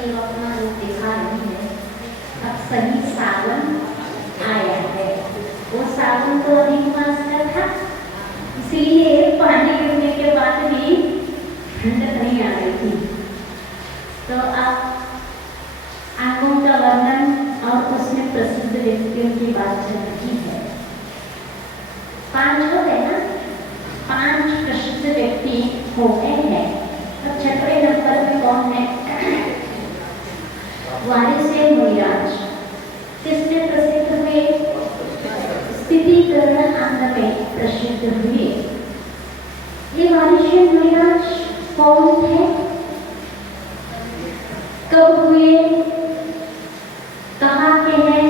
सरस्वती अपना रूप दिखा रही है। अब सही सावन आया है। वो सावन तो अधिक मास का था, इसलिए पानी गिरने के बाद भी ठंडक नहीं आ रही थी। तो आप आंगों का वर्णन और उसमें प्रसिद्ध व्यक्तियों की बात चल रही है। 5 हो गए ना, 5 प्रसिद्ध व्यक्ति हो गए हैं। अब 6वें नंबर में कौन है? वारिसे मुनिराज। किसमें प्रसिद्ध हुए? स्थितिकरण अंग में प्रसिद्ध हुए। ये वारिसे मुनिराज कौन थे? कब हुए? कहाँ के हैं?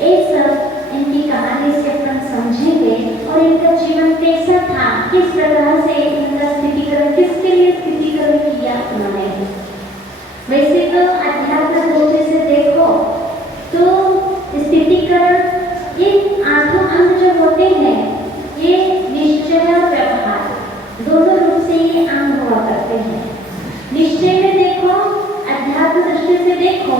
ये सब इनकी कहानी से अपन समझेंगे और इनका जीवन कैसा था, किस प्रकार से इनका स्थितिकरण, किसके लिए स्थितिकरण किया उन्होंने। वैसे तो अध्यात्म दृष्टि से देखो तो स्थितिकरण, ये 8 अंग जो होते हैं, ये निश्चय और व्यवहार दोनों रूप से ये अंग हुआ करते हैं। निश्चय में देखो, अध्यात्म दृष्टि से देखो,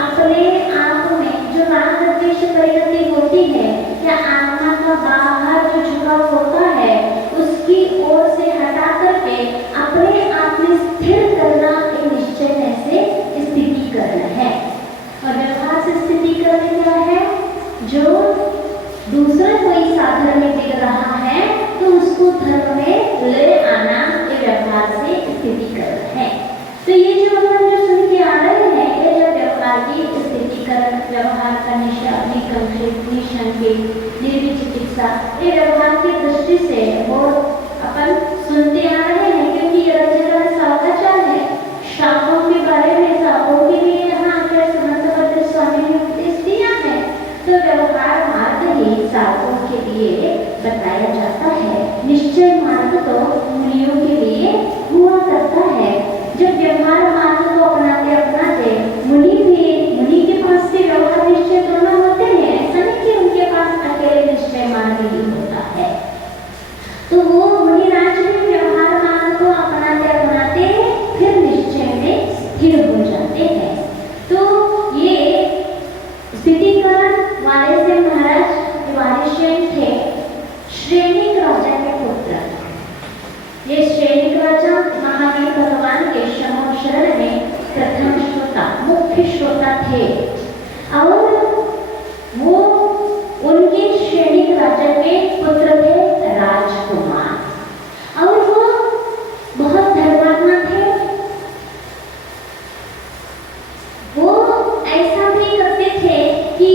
अपने आप में जो राग द्वेष परिणति होती है या आत्मा का बाहर जो झुकाव होता है, उसकी ओर से हटा करके अपने आप में स्थिर करना एक निश्चय में से स्थितिकरण है। और व्यवहार से स्थितिकरण क्या है? जो दूसरा कोई साधन में दिख रहा है तो उसको धर्म में ले आना, ये व्यवहार से स्थितिकरण है। तो ये जो अपन जो सुन के आ रहे हैं, ये जो व्यवहार की स्थितिकरण, व्यवहार का निशा, निकंक्षित, निशंकित, निर्विचिकित्सा, ये व्यवहार की दृष्टि से वो अपन सुनते आ रहे हैं। क्योंकि ये रचना शाखाचार है, शाखों के बारे में, शाखों के लिए यहाँ आकर समंतभद्र स्वामी ने उपदेश दिया है। तो व्यवहार मार्ग ही शाखों के लिए बताया जाता है। निश्चय मार्ग तो मुनियों के लिए हुआ करता है। जब व्यवहार मार्ग को अपनाते अपनाते मुनि के पास से व्यवहार निश्चय दोनों होते हैं। ऐसा नहीं कि उनके पास अकेले निश्चय मार्ग ही होता है। तो वो मुनिराज भी व्यवहार मार्ग को अपनाते अपनाते फिर निश्चय में स्थिर हो जाते हैं। तो ये स्थितिकरण वारिसे महाराज वारिसे थे, श्रेणिक राजा के पुत्र। ये श्रेणिक राजा महावीर भगवान के शरण में प्रथम श्रोता, मुख्य श्रोता थे। और वो उनके श्रेणिक राजा के पुत्र थे राजकुमार। और वो बहुत धर्मात्मा थे। वो ऐसा भी करते थे कि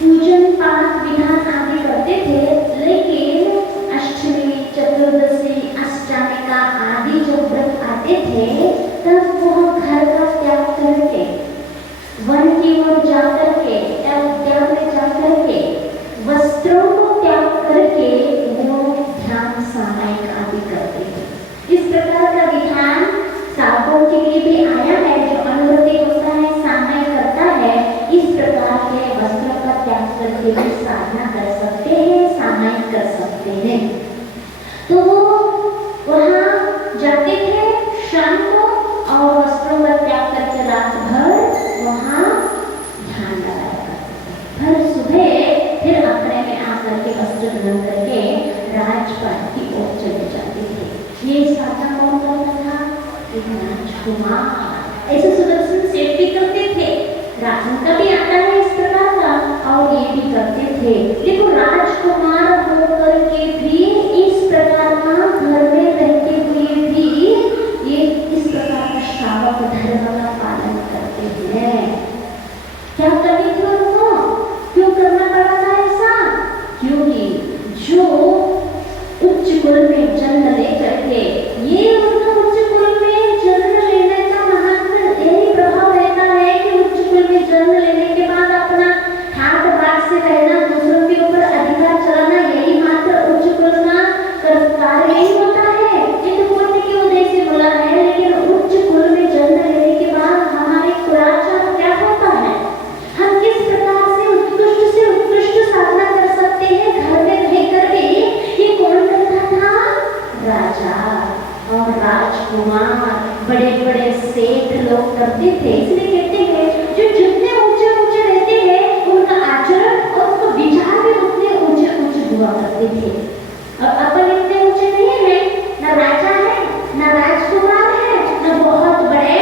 पूजन पाठ विधान आदि करते थे, लेकिन अष्टमी, चतुर्दशी, अष्टमिका आदि जो व्रत आते थे, तब वो घर का त्याग करके वन की ओर जा करके या उद्यान में जा करके वस्त्रों को त्याग करके वो ध्यान सामायिक आदि करते थे। इस प्रकार का विधान साधकों के लिए भी आया है। जो अनुवृत्ति होता है, सामायिक करता है, इस प्रकार के वस्त्रों का त्याग करके भी साधना कर सकते हैं, सामायिक कर सकते हैं। तो वो वहाँ जाते थे शाम को और वस्त्रों का त्याग करके रात भर वहाँ ध्यान लगाया करते थे। फिर सुबह फिर अपने में आकर के वस्त्र ग्रहण करके राजपाट की ओर चले जाते थे। ये साधना कौन करता था? राजकुमार। ऐसे सुदर्शन सेठ भी करते थे, उनका भी आता है इस प्रकार का, और ये भी करते थे। देखो, राजकुमार होकर के भी इस प्रकार का घर में रहते हुए भी ये इस प्रकार का श्रावक धर्म का पालन करते हैं। क्या करते थे उनको? क्यों करना पड़ा था ऐसा? क्योंकि जो उच्च कुल में जन्म लेकर के, ये उनका उच्च कुल में जन्म लेने का महात्मा यही प्रभाव रहता है कि उच्च कुल में जन्म लेने के बाद अपना ठाट बाट से रहना, दूसरों के ऊपर अधिकार चलाना, यही मात्र उच्च कुल का कार्य नहीं होता है। ये तो पुण्य के उद्देश्य से बोला है, लेकिन उच्च कुल में जन्म लेने के बाद हमारे कुलाचार क्या होता है? हम करते थे। इसलिए कहते हैं जो जितने ऊंचे ऊंचे रहते हैं उनका आचरण और उनका विचार भी उतने ऊंचे ऊंचे हुआ करते थे। और अपन इतने ऊंचे नहीं है, ना राजा है, ना राजकुमार है, ना बहुत बड़े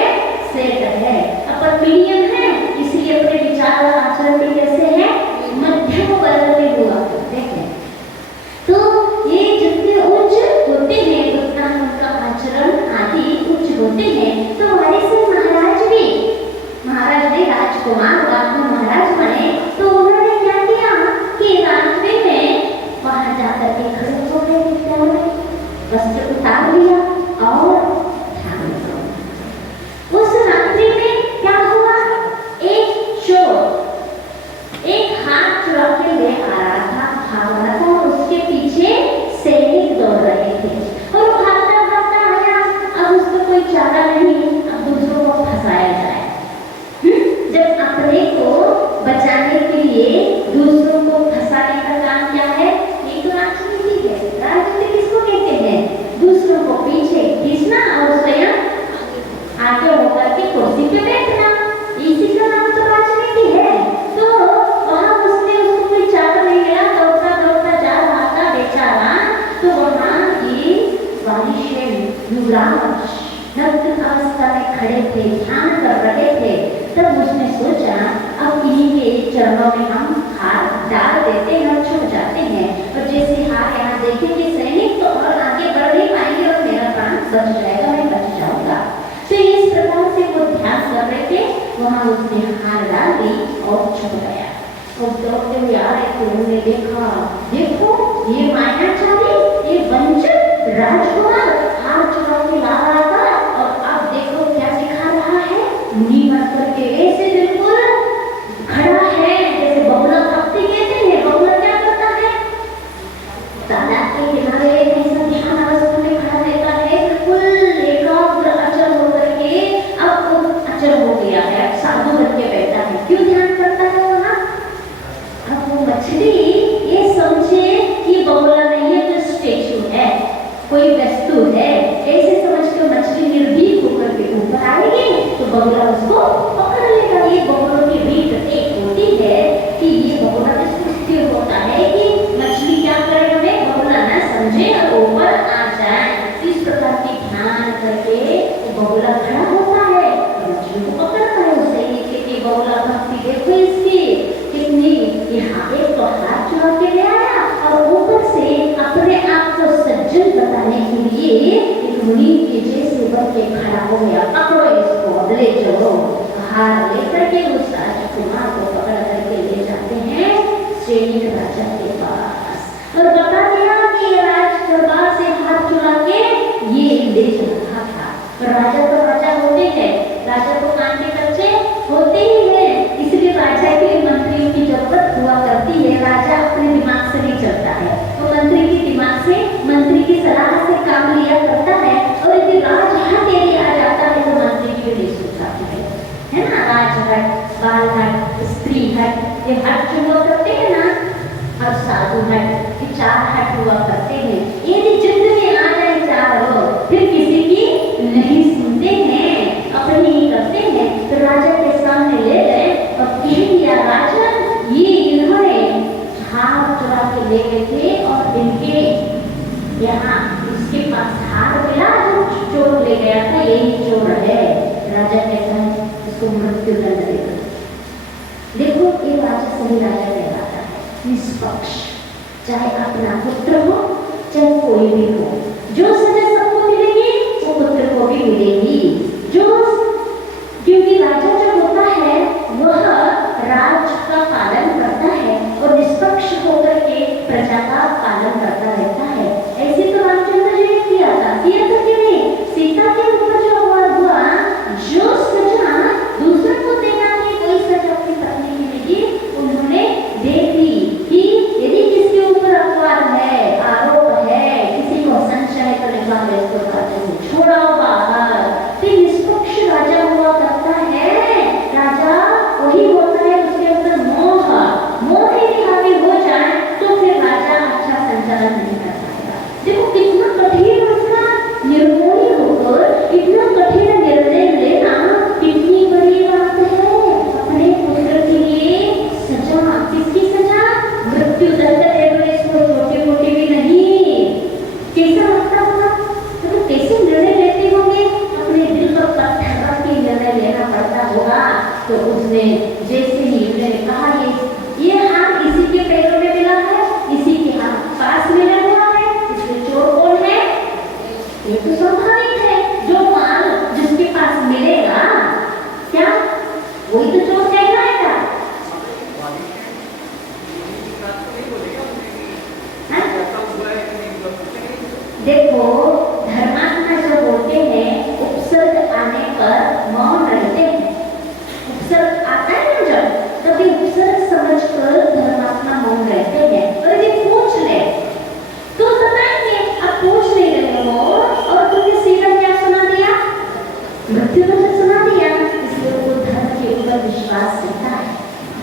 सेठ है। अपन मीडियम है, इसलिए अपने विचार और आचरण भी कैसे है, मध्यम वर्ग में हुआ करते हैं। तो ये जितने उच्च होते हैं उतना उनका आचरण आदि उच्च होते हैं। तो हमारे से महाराज भी, महाराज ने राजकुमार बाद में महाराज बने, तो उन्होंने क्या किया कि राजवे में वहां जाकर के खड़े हो गए, विद्या में वस्त्र उतार लिया और ध्यान करो। उस रात्रि में क्या हुआ, एक चोर एक हाथ चुरा के ले आ रहा था, भाग रहा था और उसके पीछे सैनिक दौड़ रहे थे और भागता भागता आया। अब उसको कोई चारा नहीं, अब दूसरों को फंसाया जाए। जब अपने को बचाने के लिए दूसरों को फंसाने का काम क्या है, ये तो राजनीति है। राजनीति किसको कहते हैं, दूसरों को पीछे खींचना और स्वयं आगे होकर के कुर्सी पे बैठना, इसी का नाम तो राजनीति है। तो वहां उसने उसको कोई चारा नहीं मिला, दौड़ता दौड़ता जा रहा था बेचारा। तो वहां ये वालिशेन युवराज नग्न अवस्था में खड़े थे, ध्यान कर रहे थे। तब उसने सोचा अब इन्हीं के चरणों में हम हार डाल देते हैं और छुप जाते हैं। और जैसे हार यहाँ देखेंगे सैनिक तो और आगे बढ़ नहीं पाएंगे और मेरा प्राण बच जाएगा, मैं बच जाऊंगा। तो इस प्रकार से वो ध्यान कर रहे थे, वहां उसने हार डाल दी और छुप गया। और दौड़ते हुए आ रहे थे, उन्होंने देखा, देखो ये मायाचारी, ये वंचित राजकुमार हार चुरा के ला रहा था और अब देखो क्या दिखा रहा है, मुनि बन करके ऐसे बिल्कुल खड़ा है जैसे बगुला भक्ति कहते हैं। बगुला क्या करता है, तालाब के किनारे ऐसा ध्यान अवस्था में खड़ा रहता है, बिल्कुल एकाग्र अचल होकर के। अब वो अचल हो गया है, साधु बन के बैठा है। क्यों ध्यान करता है वहां, अब वो मछली ये समझे कि बगुला नहीं है तो स्टेचू है, कोई वस्तु है, ऐसे समझ के मछली निर्भीक होकर के ऊपर आएगी तो बगुला उसको पकड़ लेगा। ये बगुलों की रीत एक होती है कि ये बगुला स्थिर होता है कि मछली क्या करे, हमें बगुला न समझे और ऊपर आ जाए। इस प्रकार की ध्यान करके बगुला खड़ा होता है और मछली को पकड़ता है। उसे ये बगुला भक्ति देखो इसकी कितनी, यहाँ एक तो हाथ चुरा के ले आया और ऊपर से अपने आप को सज्जन बताने के लिए एक मुनि के जैसे बन के खड़ा हो गया। पकड़ो इसको, ले चलो। हार लेकर के उस राजकुमार को पकड़ करके ले जाते हैं सैनिक राजा के पास और बता दिया कि राजदरबार से हाथ चुरा के ये ले जा रहा था। राजा तो राजा होते हैं, राजा तो कान के कच्चे होते ही हैं, इसलिए राजा के मंत्रियों की जरूरत हुआ करती है। राजा अपने दिमाग से नहीं चलता है, तो मंत्री के दिमाग से, मंत्री की सलाह से काम लिया करता है। और यदि राजहट एरिया आ जाता है तो मंत्री की नहीं सोचता है ना, राजहट, बालहट, स्त्री हट, ये हट जो हुआ करते हैं ना, और साधु हट, ये 4 हट हुआ करते हैं। यदि जितने आ जाए चारों फिर किसी की नहीं सुनते हैं, अपनी ही करते हैं। तो राजा के सामने ले गए और कह दिया, राजा ये इन्होंने हार चुरा के ले गए थे और इनके यहाँ इसके पास हार मिला जो चोर ले गया था, यही चोर है। राजा कहता है इसको मृत्यु दंड देगा। देखो ये राजा सही राजा कहलाता है, निष्पक्ष, चाहे अपना पुत्र हो चाहे कोई भी हो, जो सजा सबको मिलेगी वो पुत्र को भी मिलेगी। जो क्योंकि राजा जो होता है वह राज का पालन करता है और निष्पक्ष होकर के प्रजा का पालन करता रहता है। ऐसे तो रामचंद्र जी ने किया था कि नहीं, सीता के ऊपर जो हुआ, जो सजा दूसरों को देना नहीं, कोई सजा अपनी पत्नी की मिली, उन्होंने देख ली कि यदि किसके ऊपर अपवाद है, आरोप है, किसी को संशय है तो निकाल इसको छोड़ाओ बाहर। फिर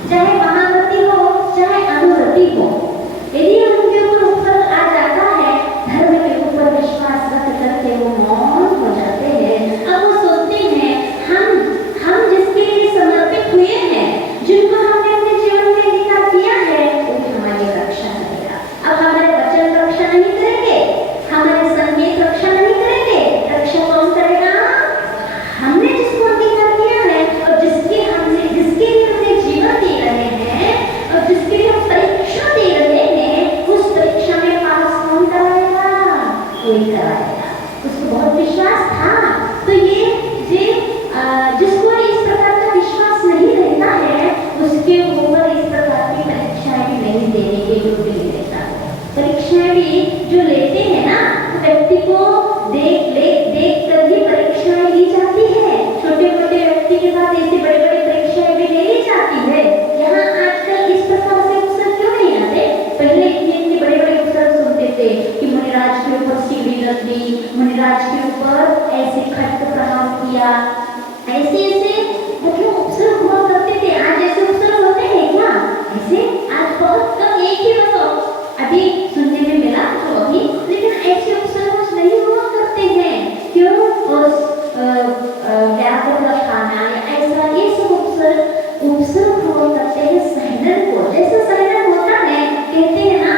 चाहे महारथी हो चाहे अनुरति हो, यदि उनके ऊपर उपसर्ग आ जाता है, धर्म के ऊपर विश्वास रख करके वो मौन हो जाते हैं। अब वो सोचते हैं हम जिसके लिए समर्पित हुए हैं, जिनको हमने अपने जीवन में अंगीकार किया है, वो भी हमारी रक्षा करेगा। अब हमारे वचन रक्षा नहीं करेंगे, हमारे संकेत रक्षा नहीं करेंगे, रक्षा कौन करेगा? हमने जिसको अंगीकार किया है और जिसके लिए हमने जीवन दे रहे हैं और जिसके लिए हम परीक्षा दे रहे हैं, उस परीक्षा में पास कौन कराएगा? कोई कराएगा। उसको बहुत विश्वास था। तो ये जिसको इस प्रकार का विश्वास नहीं रहता है, उसके ऊपर इस प्रकार की परीक्षाएं भी नहीं देने के योग्य नहीं रहता है। परीक्षाएं भी जो लेते हैं ना, व्यक्ति को देख कर ही परीक्षाएं ली जाती है। छोटे मोटे व्यक्ति के साथ ऐसी बड़ी बड़ी परीक्षाएं भी ले ली जाती है। यहाँ आजकल इस प्रकार से अवसर क्यों नहीं आते? पहले इतने बड़े बड़े अवसर सुनते थे कि मुनिराज के ऊपर सीढ़ी रख दी, मुनिराज के ऊपर ऐसे खट प्रहार किया, ऐसे मुख्य अवसर हुआ करते थे। आज ऐसे अवसर होते हैं क्या? ऐसे आज बहुत कम, एक ही अभी सुनने में मिला तो अभी, लेकिन ऐसे अवसर नहीं हुआ करते हैं। क्यों? और व्यापक खाना या ऐसा ये सब अवसर हुआ करते हैं सहनन को। जैसे सहनन होता है, कहते हैं ना,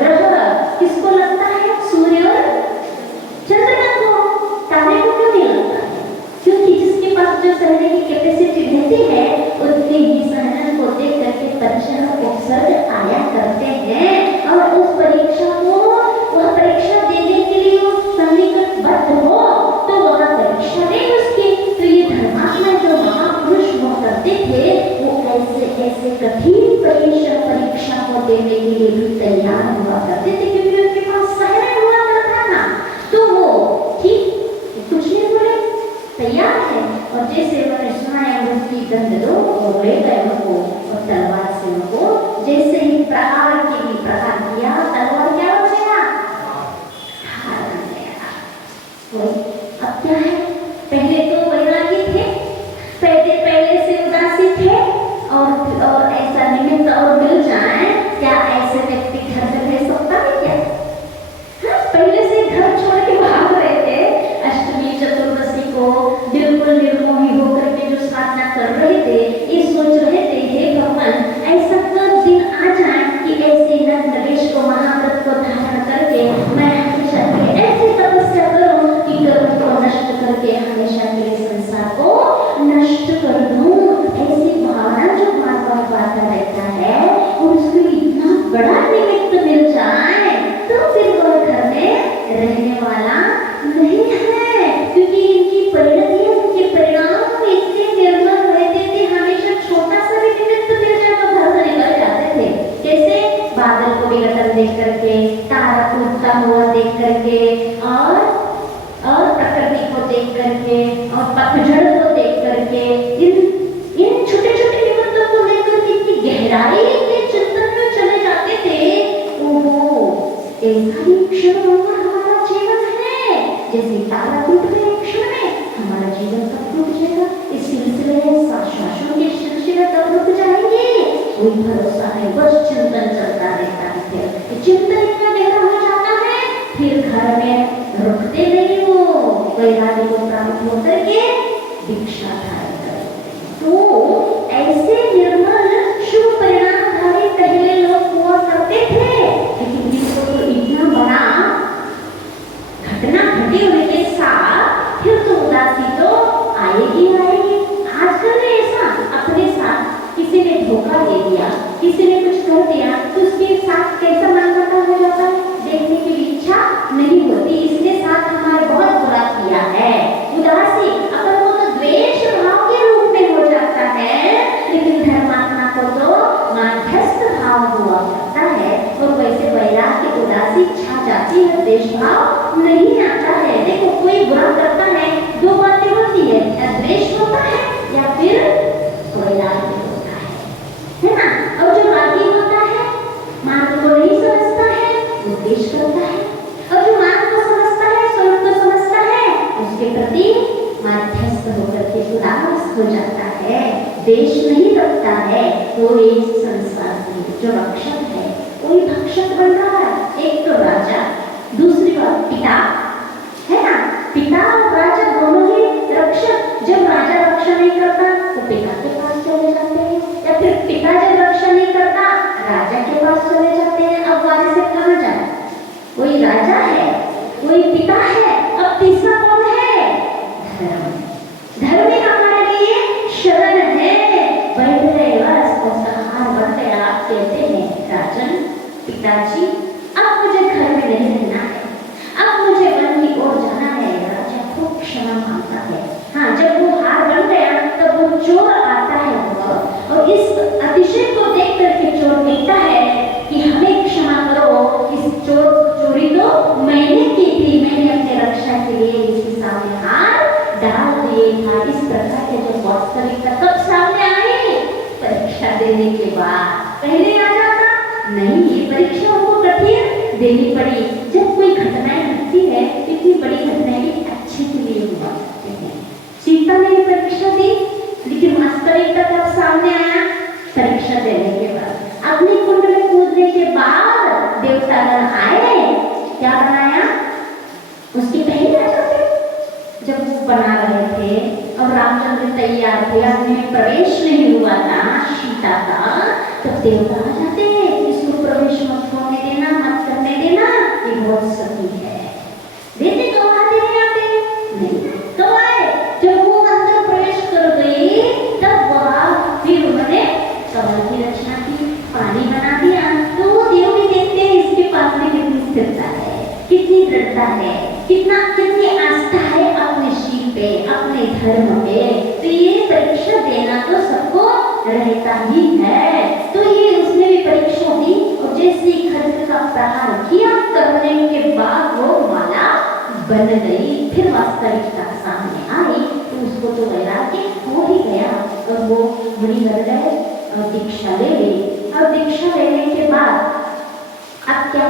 ग्रह किसको लगता है? सूर्य और चंद्रमा को, तारे को क्यों नहीं लगता है? क्योंकि जिसके पास जो सहने की कैपेसिटी रहती है, उसके ही सहनन को देख करके परीक्षा उपसर्ग आया करते हैं। और उस परीक्षा को, वह परीक्षा देने के लिए सन्निकटबद्ध हो तो वह परीक्षा दे उसकी। तो ये धर्मात्मा जो महापुरुष हुआ करते थे, वो ऐसे कठिन परीक्षा को देने के लिए भी तैयार हुआ करते थे, क्योंकि उनके पास सहन हुआ करता था। तो वो ठीक कुछ नहीं बोले, तैयार है। और जैसे उन्होंने सुना है उसकी दंड दो, और ले गए उनको और तलवार से उनको जैसे ही प्रहार किया, तलवार क्या हो गया? हार बन गया। अब क्या है? पहले तो वैरागी थे, पहले से उदासी थे, और ऐसा निमित्त और मिल जाए, क्या ऐसे व्यक्ति घर में रह सकता है क्या? हाँ, पहले से घर छोड़ के भाग रहे थे। अष्टमी चतुर्दशी को बिल्कुल निर्मोही होकर के जो साधना कर रहे थे, ये सोच रहे थे, हे भगवान, ऐसा कब दिन आ जाए कि ऐसे नरेश को, महाव्रत को धारण करके मैं हमेशा के लिए ऐसी तपस्या करूं कि कर्म को नष्ट करके हमेशा के लिए संसार को नष्ट कर दूं। ऐसी भावना जो बार-बार आता रहता है, और उसके इतना बड़ा निमित्त मिल जाए तो फिर वह घर में रहने वाला नहीं है। क्योंकि इनकी परिणति, इनके परिणाम इतने निर्मल रहते थे, हमेशा छोटा सा भी निमित्त मिल जाए तो घर से निकल जाते थे। कैसे? बादल को विघटन देख करके, तारा टूटता हुआ देख करके, और प्रकृति को देख करके, और पतझड़ को देख करके, इन छोटे छोटे निमित्तों को लेकर कितनी गहराई के चिंतन में चले जाते थे। ओहो, ऐसा ही क्षण हमारा जीवन है। जैसे तारा टूट गया एक क्षण में, हमारा जीवन कब टूट जाएगा? इस सिलसिले में शाश्वतों के सिलसिले कब रुक जाएंगे? कोई भरोसा नहीं, बस चिंतन चलता रहता है। फिर चिंतन इतना गहरा हो जाता है, फिर घर में रुकते नहीं, वो वैराग्य को प्राप्त होकर के दीक्षा धारण करते। तो ऐसे निर्मल शुभ परिणामधारी पहले लोग हुआ करते थे। लेकिन जिसको तो इतना बड़ा घटना घटी हुई के साथ फिर तो उदासी तो आएगी। आजकल ऐसा अपने साथ किसी ने धोखा दे दिया, किसी ने कुछ कर दिया, तो उसके साथ कैसा मन हो जाता है? देखने की इच्छा नहीं होती, इसके साथ हमारे बहुत बुरा किया है। उदासी अपन को तो द्वेष भाव के रूप में हो जाता है, लेकिन धर्मात्मा को तो मध्यस्थ भाव हुआ करता है। और वैसे वैराग्य उदासी छा जाती है, द्वेष भाव नहीं आता है। देखो, कोई बुरा करता है, दो बातें होती है, या द्वेष होता है या फिर वैराग्य होता है ना? और जो रागी होता है, मार्ग को नहीं समझता है, वो द्वेष करता है। और जो मार्ग को समझता है, स्वरूप को समझता है, उसके प्रति मध्यस्थ होकर के उदास हो जाता है, द्वेष नहीं रखता है। वो एक संसार की जो रक्षक है वही भक्षक बन रहा है। एक तो राजा, दूसरी बात पिता है ना, पिता और राजा दोनों ही रक्षक। जब राजा रक्षा नहीं करता तो पिता के पास चले जाते हैं, या फिर पिता जब रक्षा नहीं करता राजा के पास चले जाते हैं। अब वाले से कहाँ जाए? वही राजा है, वही पिता है, अब तीसरा कौन है? धर्म। धर्म ही हमारे लिए शरण है। बैठ गए बस और सहार बन गया। आप कहते हैं राजन, पिताजी अब मुझे घर में नहीं रहना है, अब मुझे वन की ओर जाना है। राजा खूब क्षमा मांगता है। हाँ, जब वो हार बन गया तब वो चोर आता है और इस अतिशय को देख करके चोर कहता है कि हमें क्षमा करो, इस चोरी तो मैंने की थी, मैंने अपने रक्षा के लिए इसके सामने हार डाल दिए था। इस प्रकार के जो वास्तविकता कब सामने आई? परीक्षा देने के बाद। पहले आ जाता नहीं, ये परीक्षा हमको कठिन देनी पड़ी। जब कोई घटनाएं घटती है, इतनी बड़ी घटनाएं भी अच्छे के लिए हुआ करती हैं। सीता ने परीक्षा दी, लेकिन वास्तविकता कब सामने आया? परीक्षा देने के बाद। अग्नि कुंड में कूदने के बाद देवतागण आए, क्या बनाया? उसके पहले आ जाते। जब वो बना रहे थे और रामचंद्र तैयार थे, अग्नि में प्रवेश नहीं हुआ था सीता का, तो देवता आ जाते, इसको प्रवेश मत होने देना, मत करने देना, ये बहुत सती है। देते कब आते नहीं आते? नहीं, कब आए? जब वो अंदर प्रवेश कर गई तब वहाँ फिर उन्होंने कमल की रचना की, पानी बना दिया। तो वो देव भी देखते हैं इसके पास में कितनी स्थिरता है, कितनी दृढ़ता है, कितनी आस्था है अपने शिव पे, अपने धर्म पे। तो ये परीक्षा देना तो सबको रहता ही है। तो ये उसने भी परीक्षा दी और जैसे ही खड्ग का प्रहार किया करने के बाद वो माला बन गई। फिर वास्तविकता सामने आई तो उसको तो वैराग्य हो ही गया और वो मुनि बन गए और दीक्षा ले ली। और दीक्षा लेने के बाद अब क्या,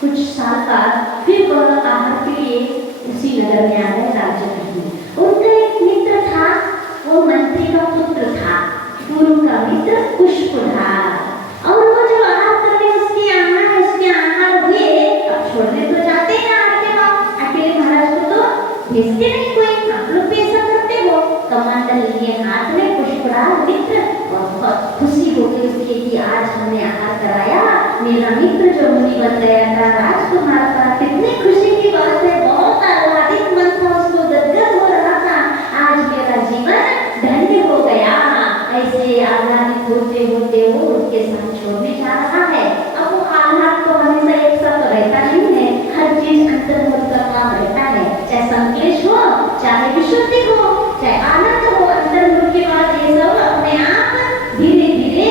कुछ साल बाद फिर वह आहार के लिए उसी नगर में आ गए राज्य में। उनका एक मित्र था, वो मंत्री का पुत्र था, गुरु का मित्र पुष्पधार। और वो जब आहार करने उसके आहार हुए, अब छोड़ने तो जाते हैं आके गाँव, अकेले महाराज को तो भेजते नहीं कोई। आप लोग भी ऐसा करते हो। कमंडल लिए हाथ में पुष्पधार मित्र, और बहुत खुशी हो गई उसके कि आज हमने आहार कराया, मेरा मित्र जो मुनि बन गया था राजकुमार था। कितनी खुशी की बात है, बहुत आह्लादित मन था, उसको गदगद हो रहा था, आज मेरा जीवन धन्य हो गया। ऐसे आह्लादित होते होते वो उनके साथ छोड़ने जा रहा है। अब वो आह्लाद तो हमेशा एक साथ रहता नहीं है, हर चीज अंतर्मुख का काम रहता है, चाहे संक्लेश हो, चाहे विशुद्धि हो, चाहे आनंद हो, अंतर्मुख के बाद ये सब अपने आप धीरे धीरे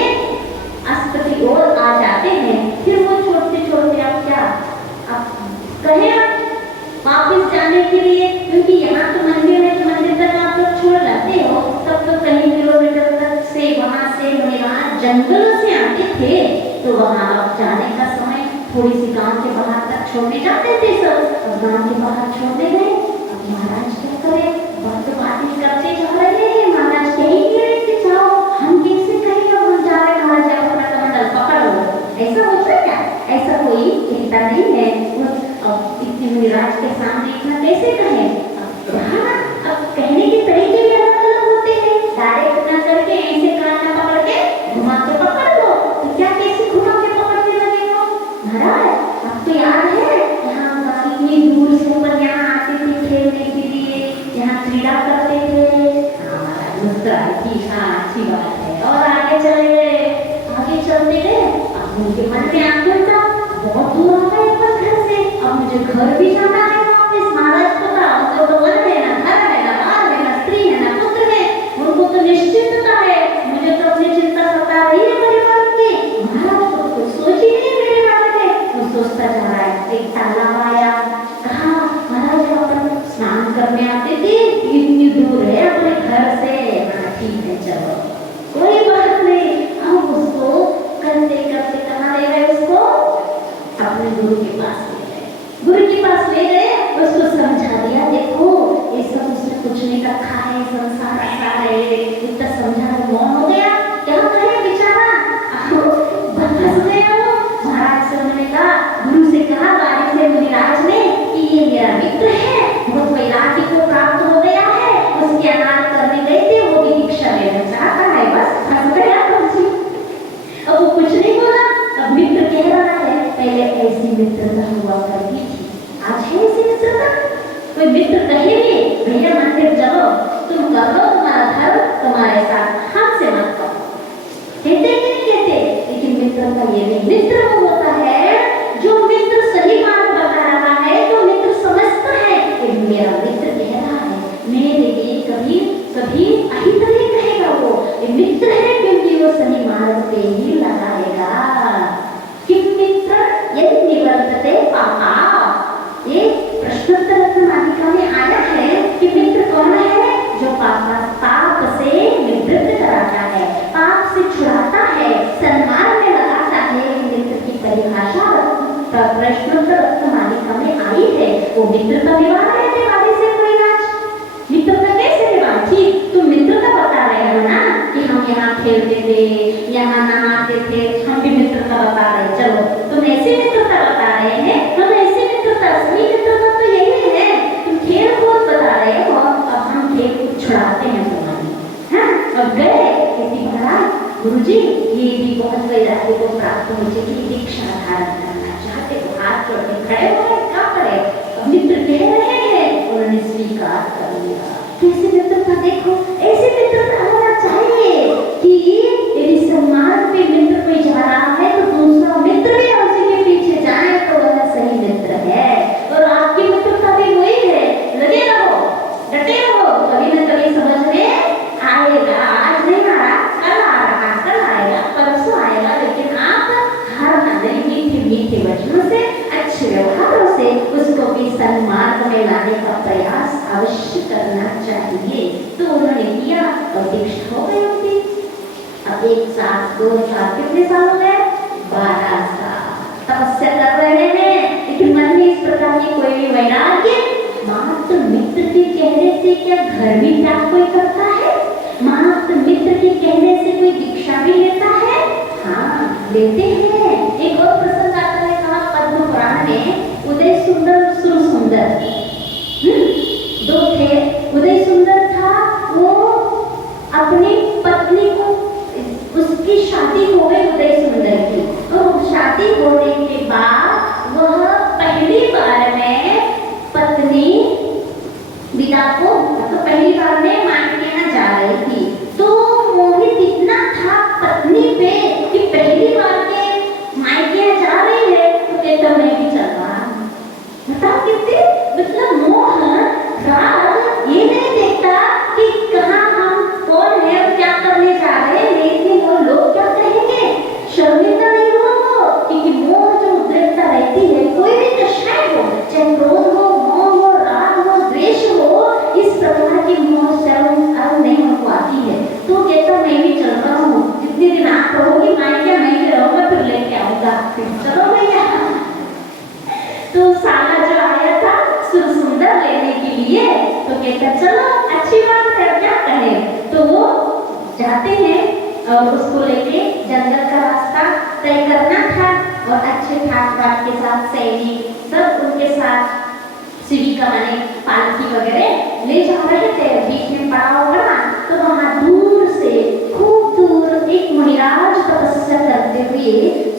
अस्त की ओर आ जाते हैं। फिर वो छोड़ते छोड़ते अब क्या, अब कहे वापिस जाने के लिए, क्योंकि यहाँ तो मंदिर है, तो मंदिर तक आप लोग छोड़ लाते हो, तब तो कई किलोमीटर तक से वहाँ से वहाँ जंगलों से आते थे, तो वहाँ अब जाने का समय थोड़ी सी गांव के बाहर तक छोड़ने जाते थे सब। अब गांव के बाहर छोड़ने गए, अब महाराज क्या करें, बहुत तो बातें करते जा रहे हैं, महाराज कहेंगे कि जाओ, हम कैसे कहेंगे हम जा रहे हैं, हमारा जाओ अपना कमंडल पकड़ लो। ऐसा होता है क्या? ऐसा कोई कहता नहीं है। इतने मुनिराज के सामने इतना कैसे कहे? अब कहने के तरीके भी अलग अलग होते हैं। डायरेक्ट ना करके ऐसे कान ना पकड़ के घुमा के पकड़ लो, तो क्या कैसे घुमा के पकड़ने लगे हो? महाराज आपको याद है यहाँ इतनी दूर से ऊपर यहाँ आते थे खेलने के लिए, यहाँ क्रीड़ा करते थे। महाराज मुस्कुराए कि हाँ अच्छी बात है, और आगे चले गए। आगे चलते गए, अब उनके मन में आंदोलन था, बहुत दूर आ गए अपन घर से, अब मुझे घर भी जाना है वापस। महाराज को था उनको तो वन है ना, घर है ना, बाल है ना, स्त्री है ना, पुत्र है, उनको तो निश्चिंतता है, मुझे तो अपनी चिंता सता रही है परिवार की। महाराज को कुछ सोच ही नहीं मेरे बारे में, वो सोचता जा रहा है। एक तालाब आया, कहा महाराज अपन स्नान करने आते थे, इतनी दूर है अपने घर से। ठीक है चलो कोई बात नहीं। अब उसको करते करते कहाँ ले गए, उसको अपने गुरु के पास ले गए। गुरु के पास ले गए का ये नहीं। मित्र वो होता है जो मित्र सही मार्ग बता रहा है, तो मित्र समझता है कि मेरा मित्र कह रहा है मेरे लिए कभी कभी अहित नहीं कहेगा, वो ये मित्र है क्योंकि वो सही मार्ग पे ही लगाएगा। किम मित्र यदि निवर्तते पापा, ये प्रश्नोत्तर रत्नमालिका में आया है कि मित्र कौन है? जो पाप से निवृत्त कराता है, पाप से छुड़ाता है, सन्मार्ग में लगाता है। मित्र की परिभाषा प्रश्नोत्तर रत्नमालिका में आई है। वो मित्र का निवारण है देवादी से कोई राज। मित्र का कैसे निवारण? ठीक तुम मित्र का बता रहे हो ना कि हम यहाँ खेलते थे, यहाँ नहाते थे, हम भी मित्र का बता रहे। चलो तुम ऐसी मित्रता बता रहे हैं, हम ऐसी मित्रता, असली मित्रता तो यही है। तुम खेल कूद बता रहे हो, अब हम खेल कूद छुड़ाते हैं तुम्हारी। हाँ, अब गए किसी महाराज गुरुजी, ये भी बहुत वैराग्य को प्राप्त हो चुकी दीक्षा धारण करना चाहते हो, हाथ जोड़ के खड़े हो गए, क्या करे? अब मित्र कह रहे हैं, उन्होंने स्वीकार कर लिया। कैसे मित्रता देखो, ऐसी मित्रता होना चाहिए कि यदि सम्मान पे मित्र कोई जा रहा है तो दूसरा मित्र भी उसी के पीछे जाए तो वह सही मित्र है। और आपकी मित्रता भी वही है, लगे रहो, डटे रहो, कभी न कभी समझ में आएगा। आज नहीं आ रहा, कल आ रहा, कल आएगा, परसों आएगा, लेकिन आप हर नजर मीठे मीठे वचनों से, अच्छे व्यवहारों से उसको भी सन्मार्ग में लाने का प्रयास अवश्य करना चाहिए। तो उन्होंने किया और दीक्षा हो गई उनकी। अब 1 साल 2 साल कितने साल हो गए? 12 साल तपस्या कर रहे हैं, लेकिन मन में इस प्रकार की कोई भी वैराग्य, मात्र मित्र के कहने से क्या घर में त्याग कोई करता है? मात्र मित्र के कहने से कोई दीक्षा भी लेता है? हाँ लेते हैं। एक और प्रसंग आता है, कहा पद्म पुराण में उदय सुंदर सुरसुंदर 2 थे। उदय सुंदर था, वो अपनी पत्नी को, उसकी शादी हो गई उदय सुंदर की, तो शादी होने के बाद वह पहली बार में पत्नी विदा को, मतलब पहली बार में मायके जा रही थी, तो मोहित इतना था पत्नी पे कि पहली बार के मायके जा रही है तो कहता मैं भी चल रहा हूं। बताओ कितने मतलब मोह राग, ये नहीं देखता कि कहाँ हम कौन है और क्या करने जा रहे हैं, लेकिन वो लोग क्या कहेंगे, शर्मिंदा नहीं हुआ वो, क्योंकि मोह जो उद्रेकता रहती है, कोई भी कष्ट हो, चाहे क्रोध हो, मोह हो, राग हो, द्वेष हो, इस प्रकार की मोह शर्म अर्म नहीं उनको आती है। तो कहता मैं भी चल रहा हूँ, जितने दिन आप रहोगी मायके मैं भी रहूंगा, फिर लेके आऊंगा, चलो भैया। तो साला जो आया था सुरसुंदर लेने के लिए, तो कहता चलो अच्छी बात है, क्या कहें। तो वो जाते हैं और उसको लेके जंगल का रास्ता तय करना था, और अच्छे ठाट बाट के साथ सैनिक सब उनके साथ शिविका माने पालकी वगैरह ले जा रहे थे। बीच में पड़ाव पड़ा तो वहां दूर से, खूब दूर एक मुनिराज तपस्या करते हुए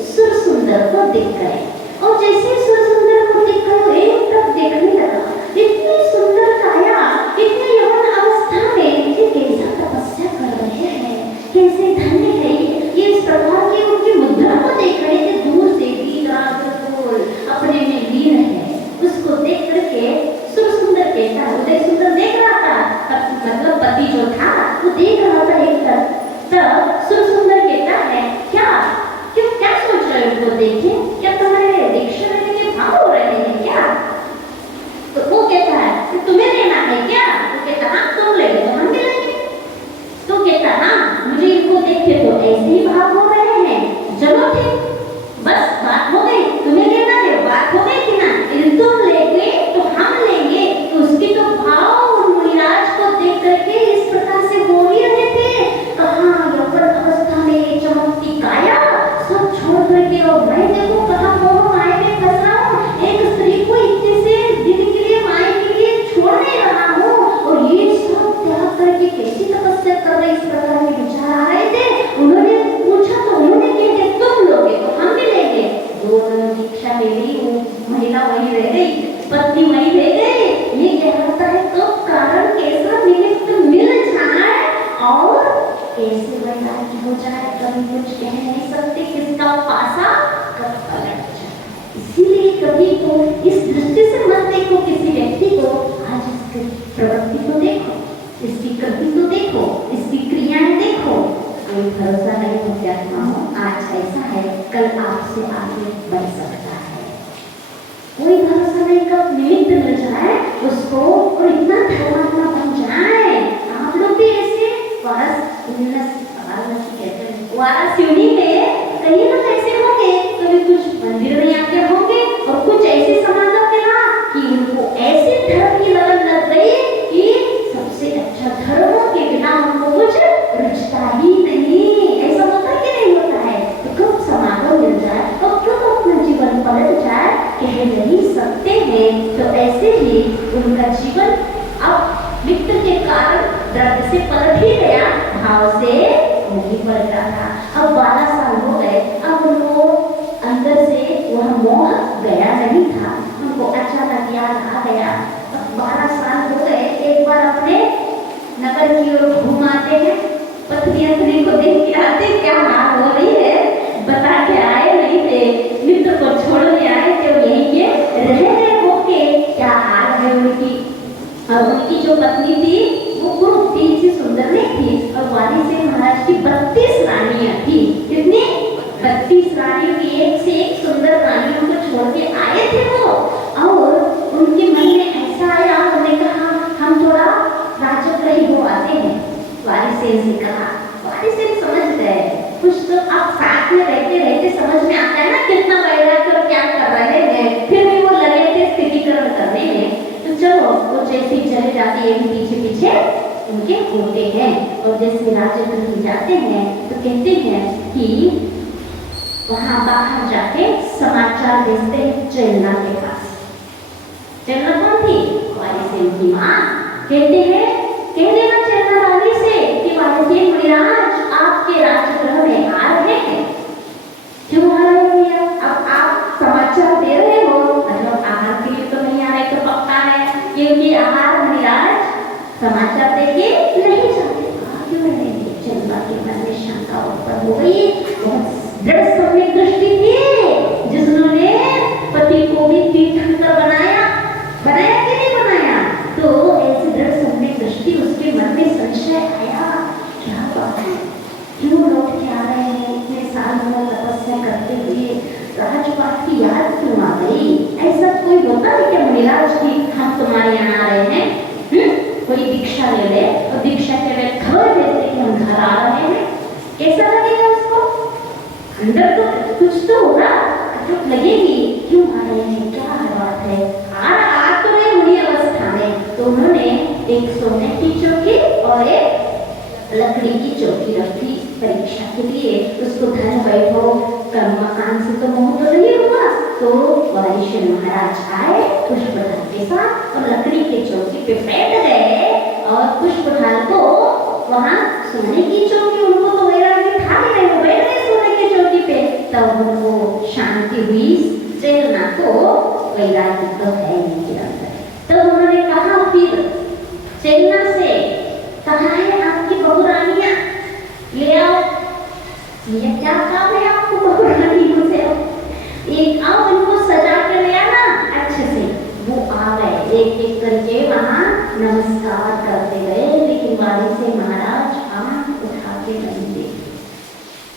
सुरसुंदर को दिख गए। और जैसे सुरसुंदर को दिख गए एक तक देखने लगा, इतनी सुंदर काया, इतनी यौवन अवस्था में ये कैसा तपस्या कर रहे हैं, कैसे धन्य है ये इस प्रकार की उनकी मुद्रा को देख रहे थे दूर से, अपने में लीन है। उसको देख करके सुरसुंदर कहता, उदय सुंदर देख रहा था, मतलब पति जो था वो देख रहा था एक तरफ। तब सुरसुंदर कहता है क्या क्यों, क्या सोच रहे हो उनको देखे, क्या तुम्हारे दीक्षा लेने के भाव हो रहे हैं क्या? तो वो कहता है तुम्हें लेना है क्या? वो कहता हाँ तुम ले लो तो हम भी लेंगे। तो कहता हाँ मुझे इनको देखे तो ऐसे ही भाव हो रहे हैं, चलो ठीक, बस बात हो गई, तुम्हें लेना है बात हो गई कि ना, यदि तुम लेंगे तो हम लेंगे। तो उसके तो भाव मुनिराज को देख करके इस प्रकार से हो ही रहे थे। कहाँ यौवन अवस्था में चमकती काया सब छोड़ करके, और मैं देखो कहाँ मोह माया में फंस रहा हूँ, एक स्त्री को इतने से दिन के लिए माया के लिए छोड़ नहीं रहा हूँ, और ये सब त्याग करके कैसी तपस्या कर रहे, इस प्रकार के विचार आ रहे थे। उन्होंने पूछा तो उन्होंने कहा तुम लोगे तो हम भी लेंगे। दोनों दीक्षा ले ली, वो महिला वही रह गई, पत्नी वही रह गई। ये कहलाता है तो कारण कैसा निमित्त मिल जाए और कैसे वैराग्य हो जाए, कभी कुछ कह नहीं सकते। किसका इनका पासा कब पलट जाए। इसीलिए कभी को इस दृष्टि से मत देखो किसी व्यक्ति को, आज इसकी प्रवृत्ति तो देखो, इसकी कृति तो देखो, इसकी क्रियाएं देखो, कोई भरोसा नहीं हो जाता हो आज ऐसा है कल आपसे आगे बढ़ सकता है। कोई भरोसा नहीं कब निमित्त मिल जाए उसको और इतना धर्मात्मा बन जाए। आप लोग भी ऐसे वाराणसी में कहीं ना कैसे होंगे, कभी कुछ मंदिर में आके होंगे और कुछ ऐसे समाजों के ना कि उनको ऐसे धर्म की लगन लग गई कि सबसे अच्छा धर्मों के बिना उनको कुछ रुचता ही नहीं। ऐसा होता कि नहीं होता है? तो कब समागम मिल जाए और कब अपना जीवन पलट जाए कह नहीं सकते हैं। तो ऐसे ही उनका जीवन अब मित्र के कारण दर्द से पलट ही गया, भाव से नहीं पलटा था। अब 12 साल हो गए, अब उनको अंदर से वह मोह गया नहीं था, उनको अचानक याद आ गया। 12 साल हो गए, एक बार अपने नगर की ओर घुमाते हैं, पत्नी को देख के आते क्या हाल हो रही है, बता के आए नहीं थे, मित्र को छोड़ के आए थे, यहीं के रह होके क्या हाल है उनकी। और उनकी जो पत्नी थी वो खूब सी सुंदर नहीं थी और वाली से महाराज की 32 रानियां थी। कितनी? 32 रानियों की एक से एक सुंदर रानियों को छोड़ के आए थे वो। और उनके मन में ऐसा आया, उन्होंने कहा हम थोड़ा राजग्रही हो आते हैं। वारिसेन ने कहा, वारिसेन समझ गए कुछ तो आप साथ में रहते रहते समझ में आता है ना कितना वैराग्य और क्या कर रहे हैं। फिर भी वो लगे थे स्थितिकरण करने में। तो चलो वो जैसे चले जाते हैं पीछे पीछे उनके होते हैं और जैसे राजगृह जाते हैं तो कहते हैं कि वहां बाहर जाके समाचार भेजते हैं चेलना के पास। चेलना कौन थी? वारिसेन की माँ। कहते हैं कह देना चेलना वाली से कि वारिसेन मुनिराज आपके राजगृह में आ रहे हैं। क्यों आ रहे हो? अब आप समाचार दे रहे हो, मतलब आहार के लिए तो नहीं आ रहे, तो पक्का है क्योंकि आहार मुनिराज समाचार देके नहीं जाते। क्यों नहीं? चंद्रमा के मन में शंका उत्पन्न हो गई। बहुत दृढ़ सम्यक दृष्टि थी जिसने पति को भी तीर्थंकर बनाया कि नहीं बनाया। तो ऐसी दृढ़ सम्यक दृष्टि उसके मन में संशय आया, क्या बात है, क्यों लौट के आ रहे हैं इतने साल में तपस्या करते हुए, राजपाट की याद क्यों आ गई? ऐसा कोई होता है क्या मुनिराज की हम तुम्हारे यहाँ आ रहे हैं? कोई दीक्षा ले ले और दीक्षा के वे खबर देते कि हम घर आ रहे हैं, कैसा लगेगा उसको? अंदर तो कुछ तो होगा, अटक लगेगी, क्यों आ रहे हैं, क्या बात है? आ तो रहे बुरी अवस्था में। तो उन्होंने एक सोने की चौकी और एक लकड़ी की चौकी रखी परीक्षा के लिए। उसको धन बैठो मकान से तो मोह तो नहीं हुआ। तो वारिसेन महाराज आए पुष्पढाल के साथ और लकड़ी के चौकी पे बैठ गए और पुष्पढाल को वहाँ सोने की चौकी, उनको तो वैराग्य था नहीं, वो बैठ गए सोने की चौकी पे। तब उनको शांति हुई, चेलना को वैराग्य तो है नहीं अंदर। तब उन्होंने कहा फिर चेलना से, कहा है आपकी बहुरानियां ले आओ। ये क्या काम है आपको बहुरानियों से? एक आओ इनको सजा के ले आना अच्छे से। वो आ गए, एक एक करके वहाँ नमस्कार करते गए, लेकिन वारिसेन महाराज आंख उठा के नहीं देखे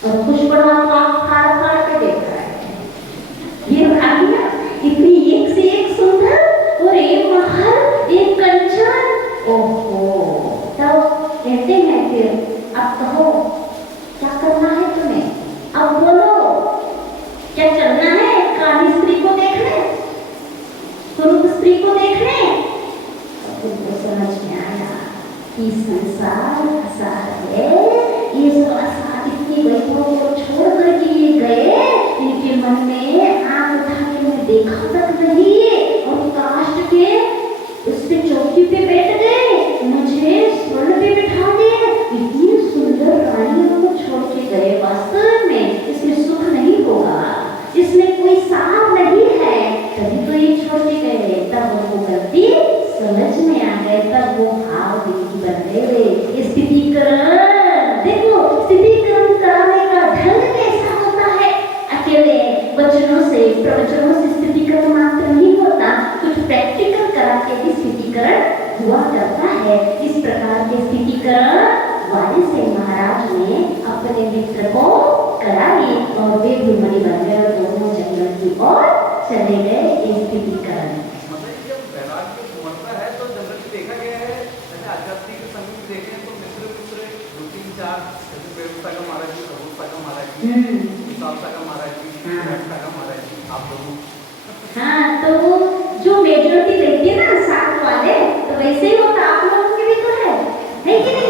और पुष्पढाल फाड़ फाड़ के देख रहे हैं। ये रानियां इतनी एक से एक सुंदर और एक महल, एक कंचन। ओहो, तब कहते हैं फिर अब कहो क्या करना है तुम्हें, अब बोलो क्या चलना है? काली स्त्री को देखने, कुरूप स्त्री को देखने? उनको समझ में आया कि संसार आसार है, ये सब आसार इतनी वैभव को छोड़ कर के ये गए, इनके मन में आंख उठा के मैं देखा तक नहीं और काष्ठ के उस पे चौकी पे बैठ गए, मुझे स्वर्ण पे बिठा दिए। इतनी सुंदर रानियों को छोड़ के गए, वास्तव में इसमें सुख नहीं होगा, इसमें कोई सार नहीं है, तभी तो ये छोड़ के गए। तब उनको गलती समझ में आ गए, तब वो भाव बन गए, स्थितिकरण को कराई और वे गुरुमणि बन गए और दोनों जंगल की ओर चले गए स्थितिकरण। मतलब जब वैराग्य उमड़ता है तो जनरली देखा गया है, जैसे आध्यात्मिक संगीत देखें तो मित्र मित्र 2-3-4 जैसे प्रेमता का महाराज जी, प्रभुता का महाराज जी, विशालता का महाराज जी, विराटता का महाराज जी, आप लोगों। हाँ, तो जो मेजोरिटी रहती है ना साथ वाले, तो वैसे ही होता आप लोगों के भी तो है कि नहीं?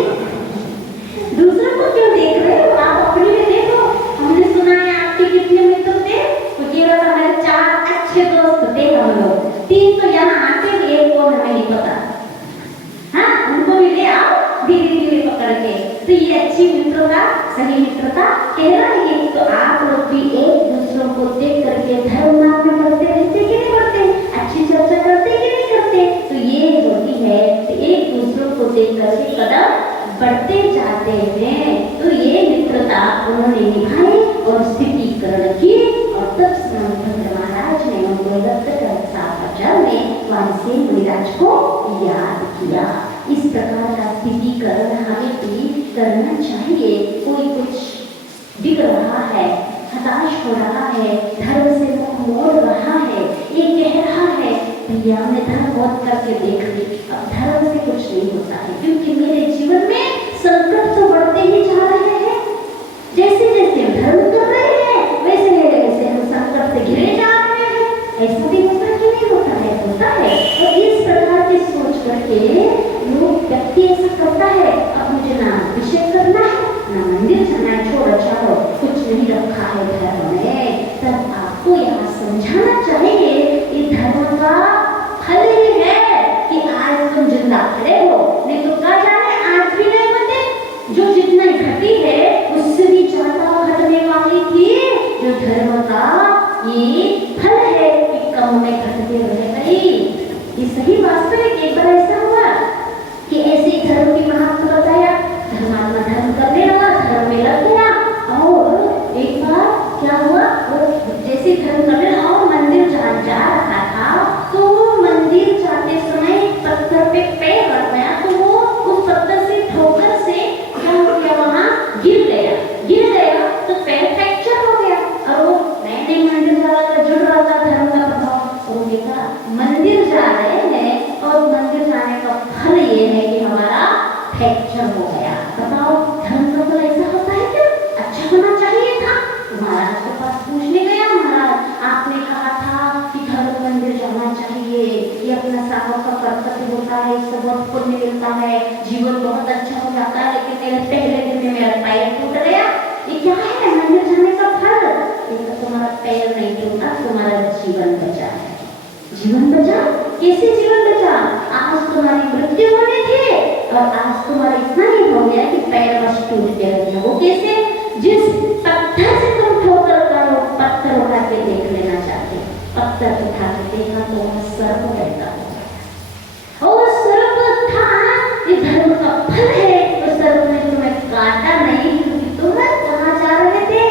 दूसरों को क्यों देख रहे हो, आप अपने में देखो। हमने सुना है आपके कितने मित्र थे, तो केवल हमारे 4 अच्छे दोस्त थे हम लोग, 3 तो यहाँ आके भी एक को हमें नहीं पता। हाँ, उनको भी ले आओ धीरे धीरे पकड़ के। तो ये अच्छी मित्रता, सही मित्रता कहलाएगी। तो आप लोग भी एक दूसरों को देख करके धर्म मार्ग में बढ़ते रहते कि नहीं बढ़ते, अच्छी चर्चा करते कि नहीं करते। तो ये होती है कि एक दूसरों को देख करके कदम बढ़ते जाते हैं। तो ये मित्रता उन्होंने निभाई और स्थितिकरण की, और तब सोनभद्र महाराज ने उनको में वाणिसी मुनिराज को याद किया। इस प्रकार का स्थितिकरण हमें भी करना चाहिए। कोई कुछ बिगड़ रहा है, हताश हो रहा है, धर्म से मुख मोड़ रहा है, ये कह रहा है भैया हमने धर्म बहुत करके देख ली, अब धर्म से कुछ नहीं होता है, क्योंकि मेरे जीवन में संकट तो बढ़ते ही जा रहे हैं। जैसे जैसे हम धर्म कर रहे हैं वैसे वैसे हम संकट से घिरे जा रहे हैं। ऐसा भी होता है कि नहीं होता है? होता है। और इस प्रकार की सोच करके लोग व्यक्ति ऐसा करता है, अब मुझे ना अभिषेक करना है ना मंदिर जाना है, छोड़ो छाड़ो, कुछ नहीं रखा है धर्म में। तब आपको यहाँ समझाना चाहिए कि धर्म का फल ये है कि आज तुम जिंदा खड़े हो, नहीं तो क्या जाने आज भी नहीं होते। जो जितना घटी है उससे भी ज्यादा घटने वाली थी। जो धर्म का ये फल है कि कम में घटते रह गई। ये सही वास्तविक। एक बार ऐसा हुआ कि ऐसे ही धर्म की महत्व बताया, धर्मात्मा धर्म करने लगा, धर्म में लग गया। और एक बार क्या हुआ, जैसे धर्म करने लगा और मंदिर जा रहा था, तो वो मंदिर जाते समय पत्थर पे पैर रख गया, तो वो उस पत्थर से ठोकर से क्या हो गया, वहाँ गिर गया तो पैर फ्रैक्चर हो गया। और वो नए मंदिर जा रहा था, जुड़ रहा था धर्म का प्रभाव। वो देखा मंदिर जा रहे हैं और मंदिर जाने का फल ये है कि हमारा फ्रैक्चर हो गया। बताओ धर्म का फल ऐसा होता है क्या? अच्छा होना चाहिए था। महाराज के पास पूछने गया, महाराज आपने कहा था कि धर्म मंदिर जाना चाहिए, ये अपना साहब का कर्तव्य होता है, इससे बहुत पुण्य मिलता है, जीवन बहुत अच्छा हो जाता है। लेकिन मेरे पहले दिन में मेरा पैर टूट गया। ये क्या है मंदिर जाने का फल? ये तो तुम्हारा पैर नहीं टूटा, तुम्हारा जीवन बचा है। जीवन बचा? कैसे जीवन बचा? आज तुम्हारी मृत्यु होनी थी और आज तुम्हारा इतना ही हो गया कि पैर बस टूट गया। वो कैसे? जिस पत्थर से तुम ठोकर करो, पत्थर उठा के देख लेना चाहते, पत्थर उठा के देखा तो वह सर्प बैठा हुआ और सर्प था। ये धर्म का फल है। तो सर्प ने तुम्हें काटा नहीं, क्योंकि तुम कहाँ जा रहे थे?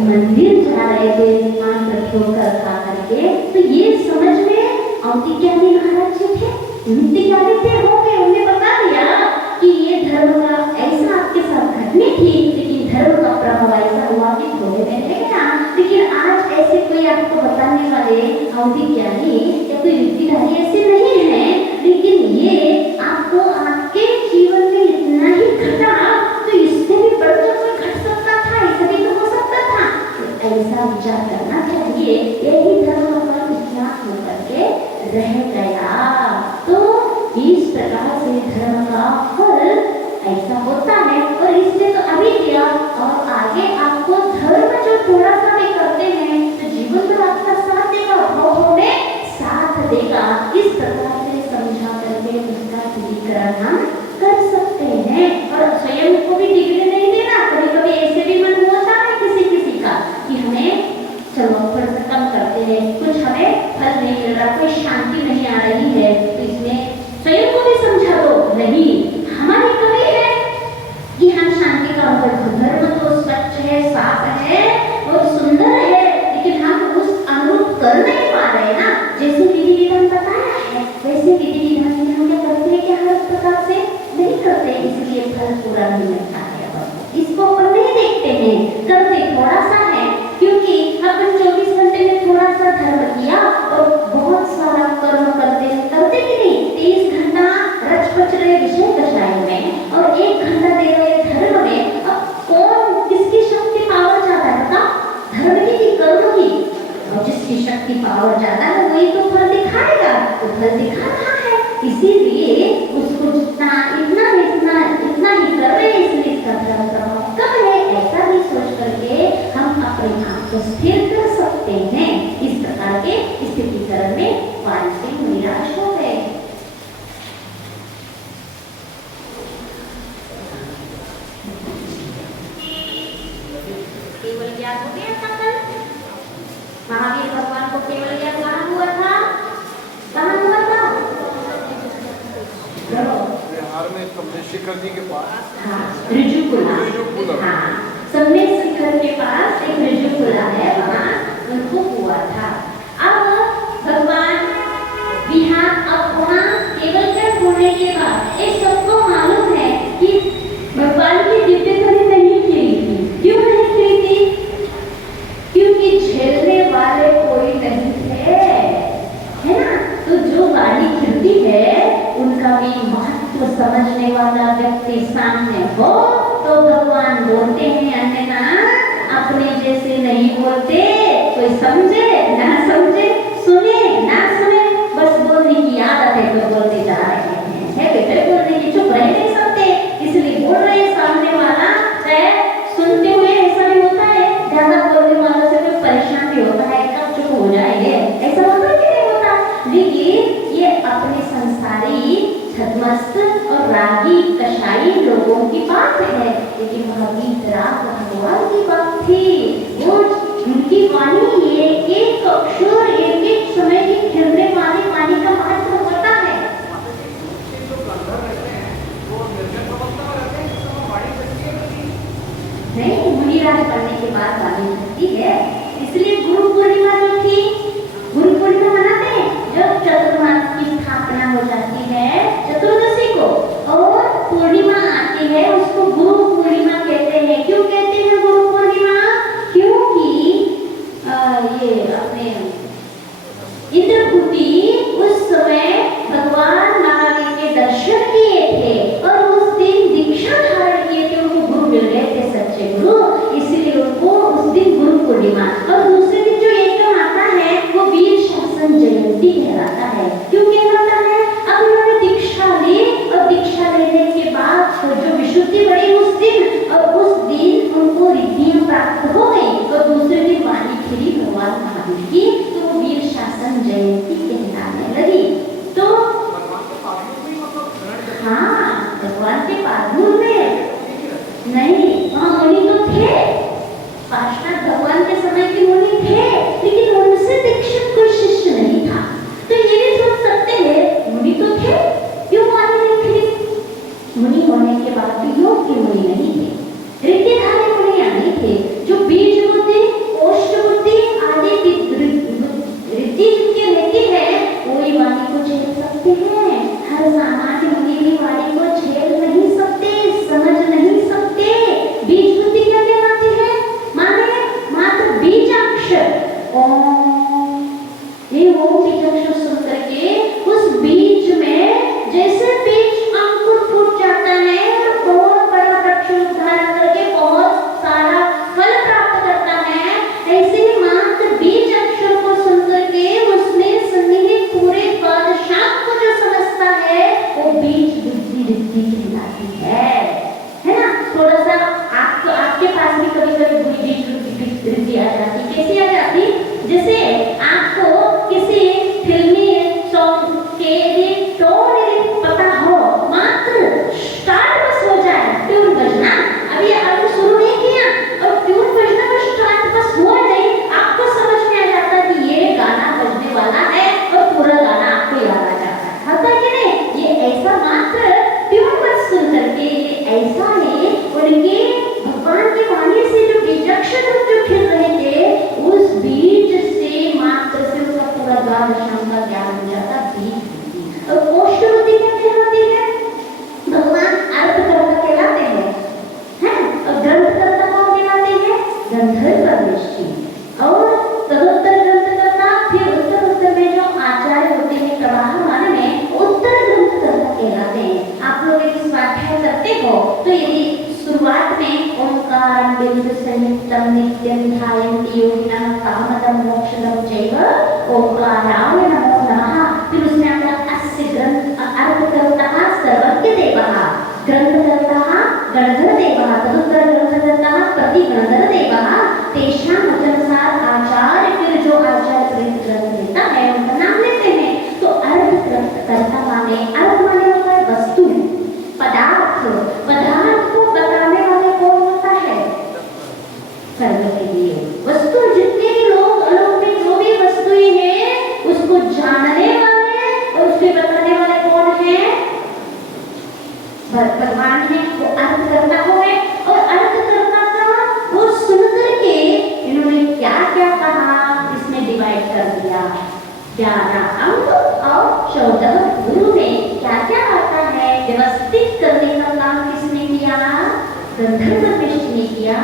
मंदिर जा रहे थे, मात्र ठोकर खा करके। तो ये समझ में अवधि क्या महाराज जी थे, नीति क्या थे हो गए। उन्हें बता दिया कि ये धर्म का ऐसा आपके साथ घटनी थी, लेकिन धर्म का प्रभाव ऐसा हुआ कि थोड़े में रह गया। लेकिन आज ऐसे कोई आपको बताने वाले अवधि ज्ञानी या कोई रीतिधारी ऐसे नहीं है, लेकिन ये आपको आपके जीवन में इतना ही घटा, तो इससे भी बढ़कर कोई घट सकता था, ऐसा भी तो हो सकता था। तो ऐसा विचार करना चाहिए। यही धर्म का विश्वास होकर के रह गया। तो इस प्रकार से धर्म का फल ऐसा होता है। और इसने तो अभी किया और आगे आपको धर्म जो थोड़ा सा भी करते हैं तो जीवन में आपका साथ देगा, भाव में साथ देगा। इस प्रकार से समझा करके उसका स्थिरीकरण हम कर सकते हैं। और स्वयं को भी डिग्री नहीं देना। कभी कभी ऐसे भी मन होता है किसी का कि हमें चलो थोड़ा सा कम करते हैं, कुछ हमें फल नहीं मिल रहा, कोई शांति नहीं आ रही है, तो इसमें स्वयं को भी समझा दो, नहीं हमारी कमी है कि हम शांति का अनुभव, धर्म तो स्वच्छ है, साफ गलती थोड़ा सा है, क्योंकि अपन 24 घंटे में थोड़ा सा धर्म किया और बहुत सारा कर्म करते करते कि नहीं, 23 घंटा रच पच रहे विषय कषाय में और 1 घंटा दे रहे धर्म में। अब कौन किसकी शक्ति पावर ज्यादा है बता, धर्म की कि कर्म की? और जिसकी शक्ति पावर ज्यादा है वही तो फल दिखाएगा, तो फल दिखा रहा है, इसीलिए उसको जितना इतना ही कर रहे हैं, इसलिए इसका धर्म प्रभाव कम है, ऐसा भी सोच करके हम अपने आप को स्थिर कर सकते हैं। इस प्रकार के स्थितिकरण में वाली सिंह निराश हो गए। केवल ज्ञान हो गया था कल, महावीर भगवान को केवल ज्ञान कहाँ हुआ था? कहाँ हुआ था? बिहार में सबने शिखर जी के पास, हाँ, ऋजुकुला, हाँ, सबने शिखर के पास एक ऋजुकुला है, वहाँ उनको हुआ था। अब भगवान बिहार, अब वहाँ केवल ज्ञान होने के बाद एक सबको मालूम है कि भगवान की दिव्य कली नहीं खिली थी। क्यों नहीं खिली थी? क्योंकि झेलने वाले कोई नहीं थे, है ना? तो जो वाणी खिलती है उनका भी महत्व समझने वाला व्यक्ति सामने हो तो भगवान बोलते हैं, अन्यथा अपने जैसे नहीं बोलते। कोई समझे ना समझे, सुने ना सुने, बस बोलने की आदत है तो बोलते जा रहे हैं, है बेटे बोलने की, चुप रह नहीं सकते, इसलिए बोल रहे हैं। सामने वाला है सुनते हुए ऐसा भी होता है, ज्यादा बोलने वालों से कोई परेशान भी होता है, कब चुप हो जाएंगे, ऐसा होता है कि नहीं होता? लेकिन ये अपने संसारी छदमस्त और रागी कषाई लोगों की बात है, लेकिन वह वीतराग भगवान की बात थी। वो उनकी वाणी एक एक अक्षर एक एक समय की खिलने वाली वाणी का महत्व होता है। जो गंधर्व रहते हैं वो निर्जन अवस्था में रहते हैं, जिस समय वाणी चलती है नहीं, मुनिराज पढ़ने के बाद वाणी चलती है। इसलिए गुरु पूर्णिमा जो थी, गुरु पूर्णिमा मनाते हैं जब चतुर्मास की स्थापना हो जाती है चतुर्दशी को, और पूर्णिमा आती है, उसको गुरु पूर्णिमा कहते हैं। क्यों कहते हैं गुरु पूर्णिमा? क्योंकि ये अपने इंद्रभूति उस समय भगवान महावीर के दर्शन किए थे और उस दिन दीक्षा धारण किए थे, उनको गुरु मिल गए थे, सच्चे गुरु, इसलिए उनको उस दिन गुरु पूर्णिमा गंधर्वनिष्ठि। और तदुत्तर ग्रंथकर्ता, फिर उत्तर में जो आचार्य होते हैं प्रवाहमान में, उत्तर ग्रंथकर्ता कहलाते हैं। आप लोग एक स्वाध्याय करते हो तो यदि शुरुआत में ओंकारं बिंदु संयुक्तम नित्यं ध्यायन्ति योगिनः कामदं मोक्षदं चैव ओंकाराय नमो नमः। फिर उसमें आता अस्य ग्रंथ अर्थकर्ता सर्वज्ञ देवः, ग्रंथकर्ता गणधर देवः, तदुत्तर ग्रंथकर्ता प्रति गणधर देवः, तेषां वचनानुसार आचार्य, फिर जो आचार्य ग्रंथ लेता है उनका नाम लेते हैं। तो अर्थकर्ता माने, अर्थ माने होता है वस्तु, पदार्थ। पदार्थ को बताने वाले कौन होता है? कर्म के लिए वस्तु। जितने भी लोग में जो भी वस्तुएं हैं उसको जानने वाले और उसके बताने वाले कौन है? भगवान है। वो अर्थकर्ता हुए। और अर्थकर्ता का वो सुनकर के इन्होंने क्या क्या कहा इसमें डिवाइड कर दिया। 11 अंग और 14 गुरु में क्या क्या आता है व्यवस्थित करने का काम किसने किया? गंधर्वनिष्ठि ने किया।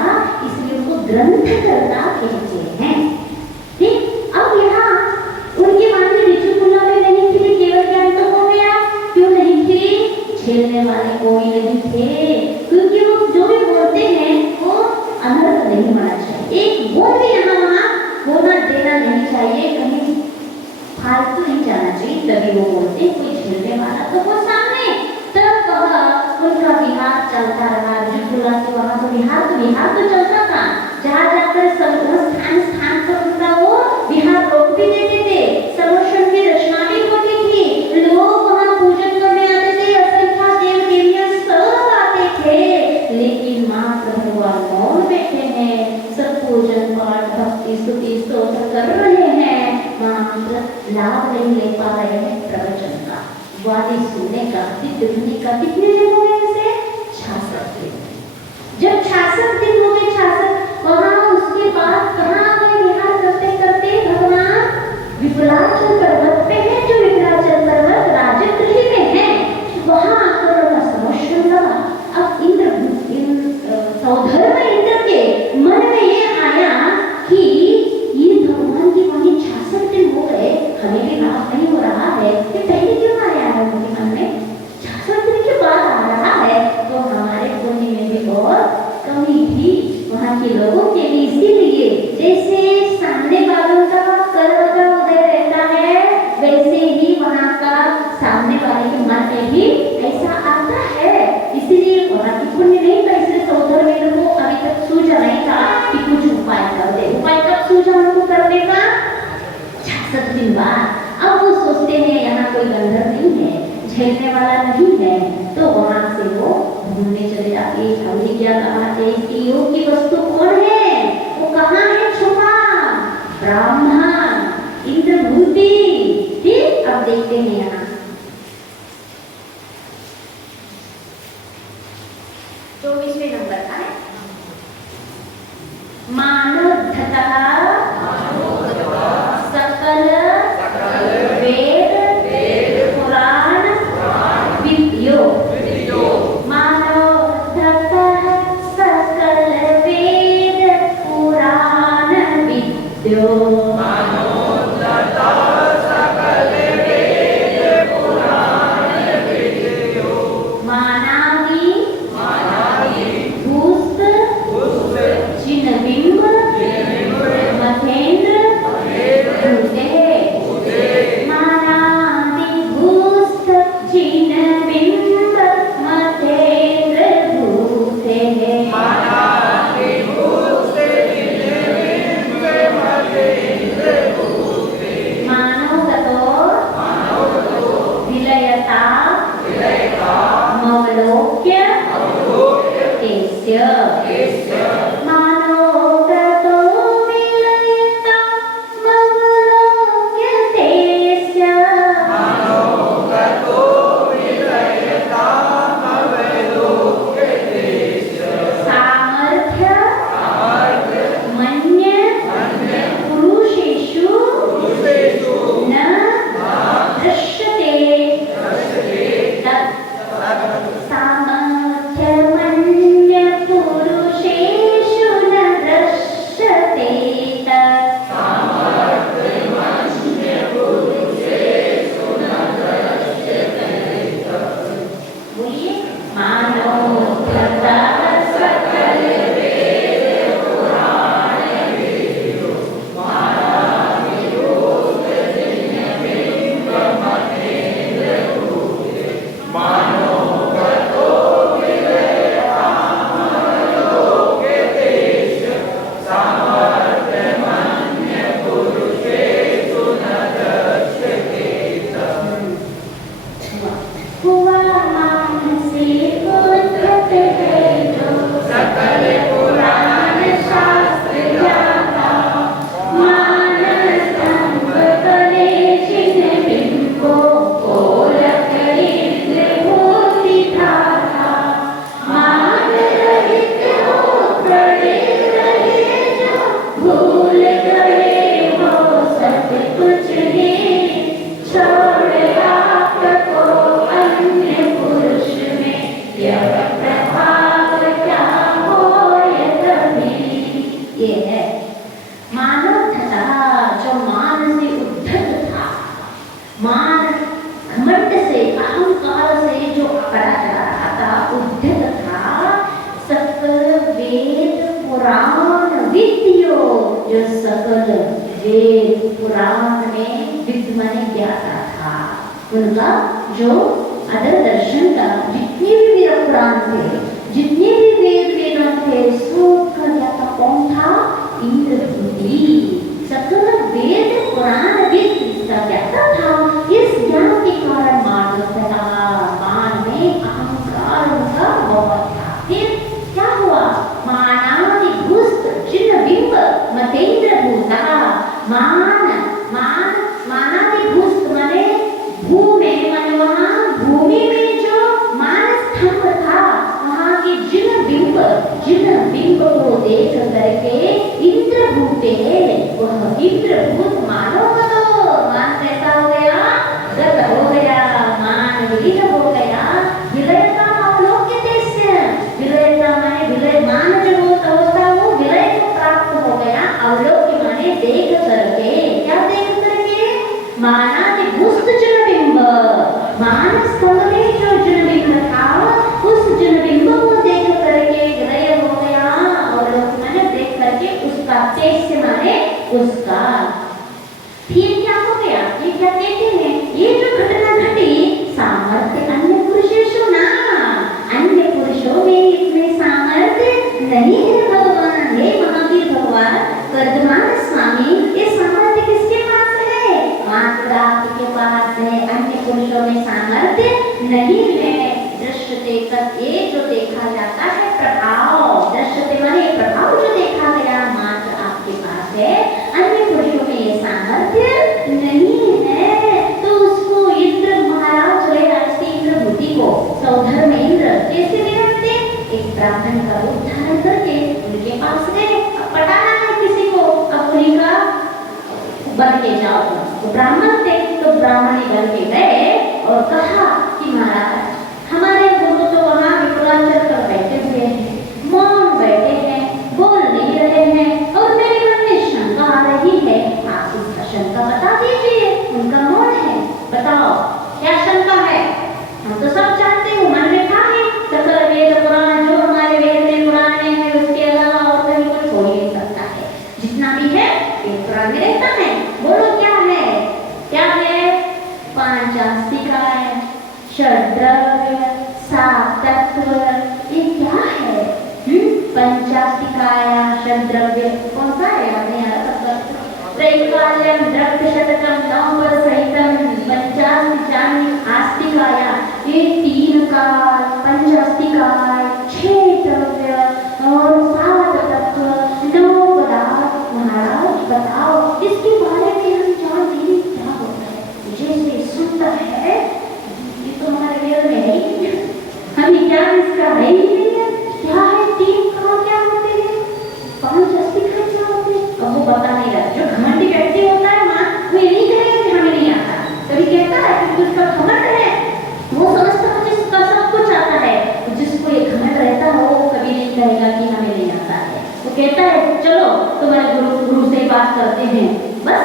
इसलिए उनको ग्रंथकर्ता कहते हैं। ठीक। अब यहाँ उनकी माने ऋषिकुला में नहीं थी, केवल ज्ञान तो हो गया। क्यों नहीं थी? झेलने वाले कोई नहीं थे, क्योंकि वो जो भी बोलते हैं वो अनर्थ नहीं होना चाहिए। एक बोल भी यहाँ वहाँ होना देना नहीं चाहिए, कहीं फालतू नहीं जाना चाहिए। तभी वो बोलते कोई झेलने वाला तो वो सामने। तब वह उनका विहार चलता रहा। ऋषिकुला से वहाँ तो विहार तो चलता था। जहाँ जाकर स्थान पर उनका वो विहार रोक भी देते थे। सर्वोषण की रचना भी होती थी। लोग वहाँ पूजन करने आते थे, असंख्य देव देवियाँ सब आते थे। लेकिन मात्र भगवान मौन बैठे हैं, सब पूजन पाठ भक्ति स्तुति स्तोत्र कर रहे हैं, मात्र लाभ नहीं ले पा रहे हैं प्रवचन का, वादी सुनने का, दिव्य ध्वनि का। कितने दिन हो गए इसे? 66 दिन। जब 66 दिन हो गए, 66 वहाँ उसके बाद कहाँ गए विहार करते करते? भगवान विपुलाचल पर्वत पे है, जो विपुलाचल पर्वत राजगृह में है, वहाँ आकर उनका समोषण लगा। अब सौधर्म इंद्र के मन में ये आया कि ये भगवान की वाणी 66 दिन हो गए, हमें भी लाभ नहीं हो रहा है। ये पहले क्यों आया है उनके मन में? 66 दिन के बाद आ रहा है, तो हमारे पुण्य में भी बहुत कमी थी वहाँ के लोगों के लिए। इसीलिए जैसे सामने वालों का कर्म का उदय रहता है, वैसे ही वहाँ का सामने वाले के मन में भी ऐसा आता है। इसीलिए वहाँ की पुण्य नहीं था। इसलिए सौधर्म इंद्र को अभी तक सूझा नहीं था कि कुछ उपाय कर दे। उपाय कब सूझा उनको करने का? 66 दिन बाद। अब वो सोचते हैं यहाँ कोई गंधर्व नहीं है, झेलने वाला नहीं है, तो वहाँ से वो घूमने चले जाते। हमने क्या कहा थे कि योग की वस्तु कौन है? वो कहाँ है छुपा? ब्राह्मण, इंद्रभूति। ठीक। अब देखते हैं यहाँ 24वें नंबर का है मानवधतः सकल वेद पुराण विद्यो। मानवधतः सकल वेद पुराण विद्यो। मानव था जो मान से उद्धत था, मान घमंड से अहंकार से जो पकड़ा जा रहा था, उद्धत था। सकल वेद पुराण विद्यो, जो सकल वेद पुराण में विद्यमान ज्ञाता था, उनका जो अदर दर्शन का जितने भी वेद पुराण थे, जितने भी वेदों थे, सबका ज्ञाता कौन था? इंद्रभूति। सकल वेद पुराण विद इसका ज्ञाता था। इस ज्ञान के कारण मान में अहंकार उनका बहुत था। फिर क्या हुआ? मानादि भूस्त चिन्ह बिंब मतेंद्र भूता। मानादि भूस्त माने भूमि, माने वहाँ भूमि में जो मान स्तंभ था, वहाँ के जिन बिंब को देख करके इंद्रभूते, वह इंद्रभूत मानो बनो, मान कैसा हो गया? गत हो गया, मान विलीन हो गया। विलयता अवलोक्य देश, विलयता माने विलय, मान जब होता वो विलय को प्राप्त हो गया। अवलोक्य माने देख करके, क्या देख करके? मानादि भूस्त जनबिंब, मान स्तंभ में जो जनबिंब था, उस जनबिंब को देख करके विलय हो गया। अवलोक्य माने देख करके उसका तेज से माने उसका। फिर क्या हो गया? ये क्या कहते हैं? ये जो घटना घटी, सामर्थ्य अन्य पुरुषों ना, अन्य पुरुषों में इतने सामर्थ्य नहीं है भगवान। हे महावीर भगवान वर्धमान स्वामी, ये सामर्थ्य किसके पास है? मात्र आपके पास है। अन्य पुरुषों में सामर्थ्य नहीं है। दृश्यते का ये जो देखा जाता है प्रभाव, दृश्यते माने प्रभाव जो देखा गया, मात्र आपके पास है। अन्य पुरुषों में ये सामर्थ्य नहीं है। तो उसको इंद्र महाराज जो है, इंद्रभूति को सौधर्म इंद्र कैसे निरंते? एक ब्राह्मण का रूप धारण करके उनके पास गए। अब पटाना है किसी को, अब उन्हीं का बन के जाओ। तो ब्राह्मण थे, तो ब्राह्मणी बन के गए और कहा कि महाराज, हमारे गुरु तो वहाँ विकलांचल कर बैठे हुए हैं, मौन बैठे हैं, बोल नहीं रहे हैं, और मेरे मन में शंका आ रही है। आप उसका शंका बता दीजिए। उनका मौन है, बताओ क्या शंका है? हम तो सब जानते हैं, मन में था है सकल वेद पुराण, जो हमारे वेद में पुराण में है, उसके अलावा और कहीं कुछ हो ही नहीं सकता है। जितना भी है ये पुराण में रहता है। बोलो क्या है? क्या है? पांचास्तिकाय, षड्द्रव्य, सात तत्व, ये क्या है? पंचास्तिकाय षड्द्रव्य कौन सा है? आपने याद रखा? त्रैकाल्यम द्रव्य शतकम नवपद सहितम पंचास्तिकानि आस्तिकाय, ये तीन काल, पंचास्तिकाय, 6 द्रव्य और 7 तत्व, 9 पदार्थ। महाराज बताओ इसके बारे में हम जान नहीं क्या होता है। जैसे सुनता है ये तो हमारे वेद में है ही, हमें क्या इसका है ही नहीं है। क्या है? 3 काल क्या होते हैं? 5 अस्तिकाय क्या होते हैं? अब वो बता नहीं रहा। जो घमंडी व्यक्ति होता है मां, वो ये नहीं कहेगा कि हमें नहीं आता। कभी कहता है कि उसका घमंड है, वो समझता है जिसका सब कुछ आता है। जिसको ये घमंड रहता है वो कभी नहीं कहेगा कि हमें नहीं आता है। वो कहता है चलो तुम्हारे गुरु से बात करते हैं। बस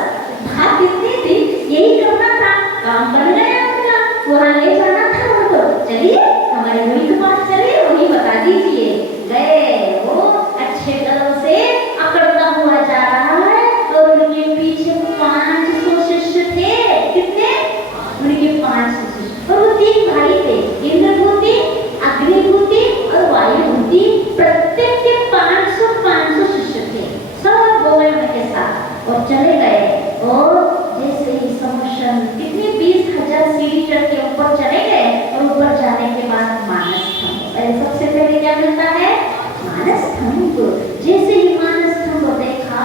बात इतनी थी, यही करना था, काम बन गया उनका, वहाँ ले जाना था उनको। चलिए हमारे गुरु के पास चलिए, वही बता दीजिए। गए, वो अच्छे तरह से अकड़ता हुआ जा रहा है और उनके पीछे 500 शिष्य थे। कितने? उनके 500 शिष्य। और वो 3 भाई थे, इंद्रभूति, अग्निभूति और वायुभूति। प्रत्येक के 500 शिष्य थे। सब वो गए उनके साथ और चले गए। और जैसे ही समुशन कितने 20,000 सीढ़ी चढ़ के ऊपर चले गए और ऊपर जाने के बाद मानस स्तंभ। सबसे पहले क्या मिलता है? मानस स्तंभ। जैसे ही मानस स्तंभ देखा,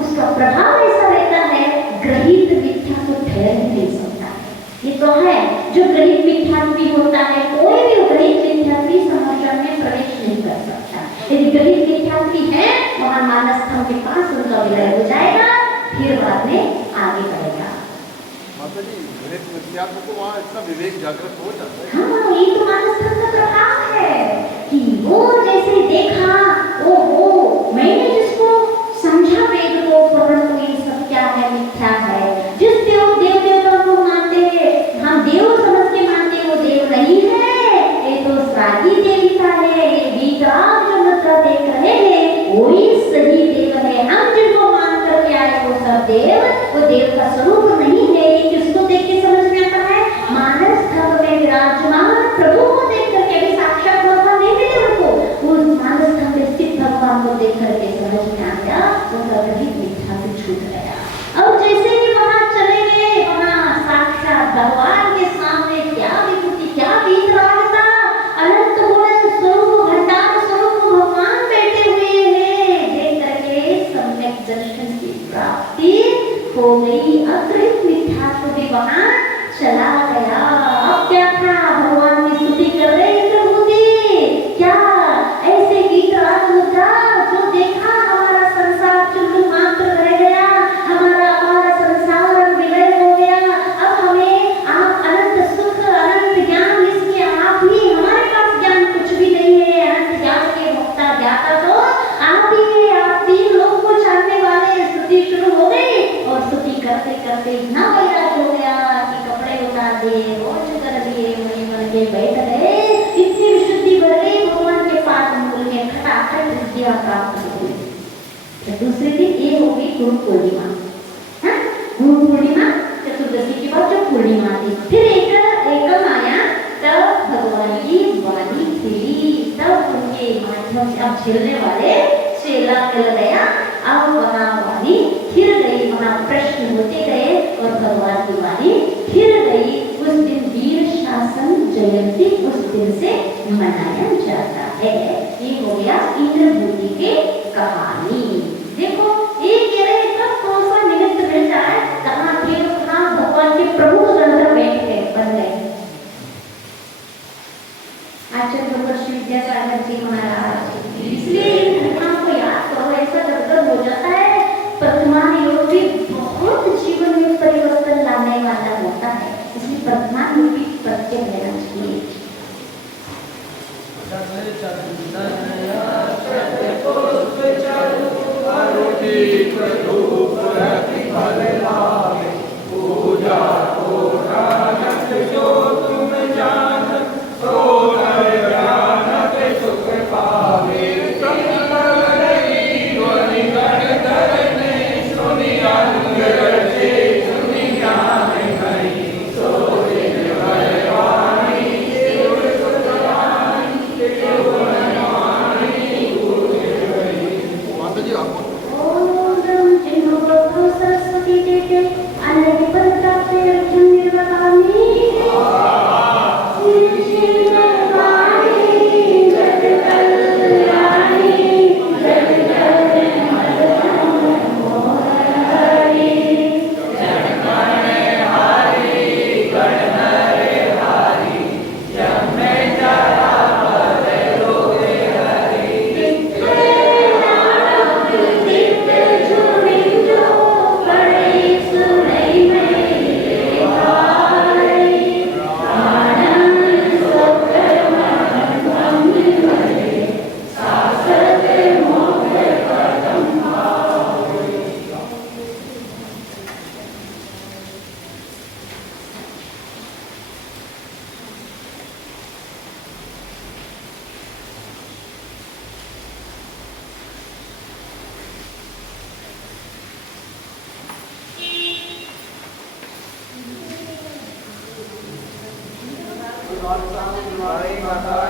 उसका प्रभाव ऐसा रहता है, ग्रहित मिथ्या को ठहर नहीं सकता है। ये तो है जो ग्रहित मिथ्यात्वी होता है, कोई भी ग्रहित मिथ्यात्वी समुशन में प्रवेश नहीं कर सकता। यदि ग्रहित मिथ्यात्वी है, वहाँ मानस स्तंभ के पास उनका विलय हो जाएगा, फिर बाद में आगे बढ़ेगा। माता जी, ग्रहित मिथ्यात्व को वहाँ इतना विवेक जागृत हो जाता है। हाँ, ये तो मानस स्तंभ का प्रभाव है कि वो जैसे देखा, ओहो, मैंने जिसको समझा वेद वो देव का स्वरूप नहीं है। किसको देख के समझ में आता है? मानस धर्म में विराजमान प्रभु को देख करके, अभी साक्षात भगवान नहीं मिले उनको, उस मानस धर्म में स्थित भगवान को देख करके समझ में आ गया, उनका गणित मिथ्या से छूट गया। और जैसे ही वहां चले गए, वहां साक्षात भगवान के सामने क्या विभूति, क्या वीतराग था, अनंत गुण स्वरूप, भंडार स्वरूप भगवान बैठे हुए हैं। देख करके सम्यक दर्शन की प्राप्ति हो गई। अग्रिम मिथ्यात्व भी वहां चला गया। अब क्या था? भगवान की स्तुति कर रहे प्रभु जी, क्या ऐसे गीत राग होता जो देखा हमारा संसार चुल्लू मात्र रह गया, हमारा संसार विलय हो गया। अब हमें आप अनंत सुख, अनंत ज्ञान, इसलिए आप ही, हमारे पास ज्ञान कुछ भी नहीं है, अनंत ज्ञान के मुक्ता ज्ञाता तो आप ही है। आप तीन लोग को जानने वाले। स्तुति शुरू हो गई और स्तुति करते करते इतना वैराग हो गया कि कपड़े उतार दिए, रोज कर दिए, मणि बन के बैठ गए। इतनी विशुद्धि भर गई, भगवान के पास मूल में खटाखट विद्या प्राप्त हो गई। दूसरे दिन ये हो गई गुरु पूर्णिमा। गुरु पूर्णिमा चतुर्दशी के बाद जो पूर्णिमा थी, फिर एकम आया, तब भगवान की वाणी खिली, तब उनके माध्यम से अब झेलने वाले चेला मिल गया। अब वहाँ वाणी खिल गई, वहाँ प्रश्न होते गए और भगवान की वाणी खिल गई। उस दिन वीर शासन जयंती उस दिन से मनाया जाता है। ये हो गया इंद्रभूति की कहानी। देखो ये कह रहे कब कौन सा निमित्त मिल जाए, कहाँ थे कहाँ भगवान के प्रमुख गंधर्व बैठ गए, बन गए। आचार्य महर्षि विद्यासागर जी महाराज, इसलिए इन घटनाओं को याद करो। ऐसा जब हो जाता है, वर्तमान योग भी बहुत जीवन में परिवर्तन लाने वाला होता है, इसलिए वर्तमान योग भी प्रत्यय लेना चाहिए। Hare Maharaj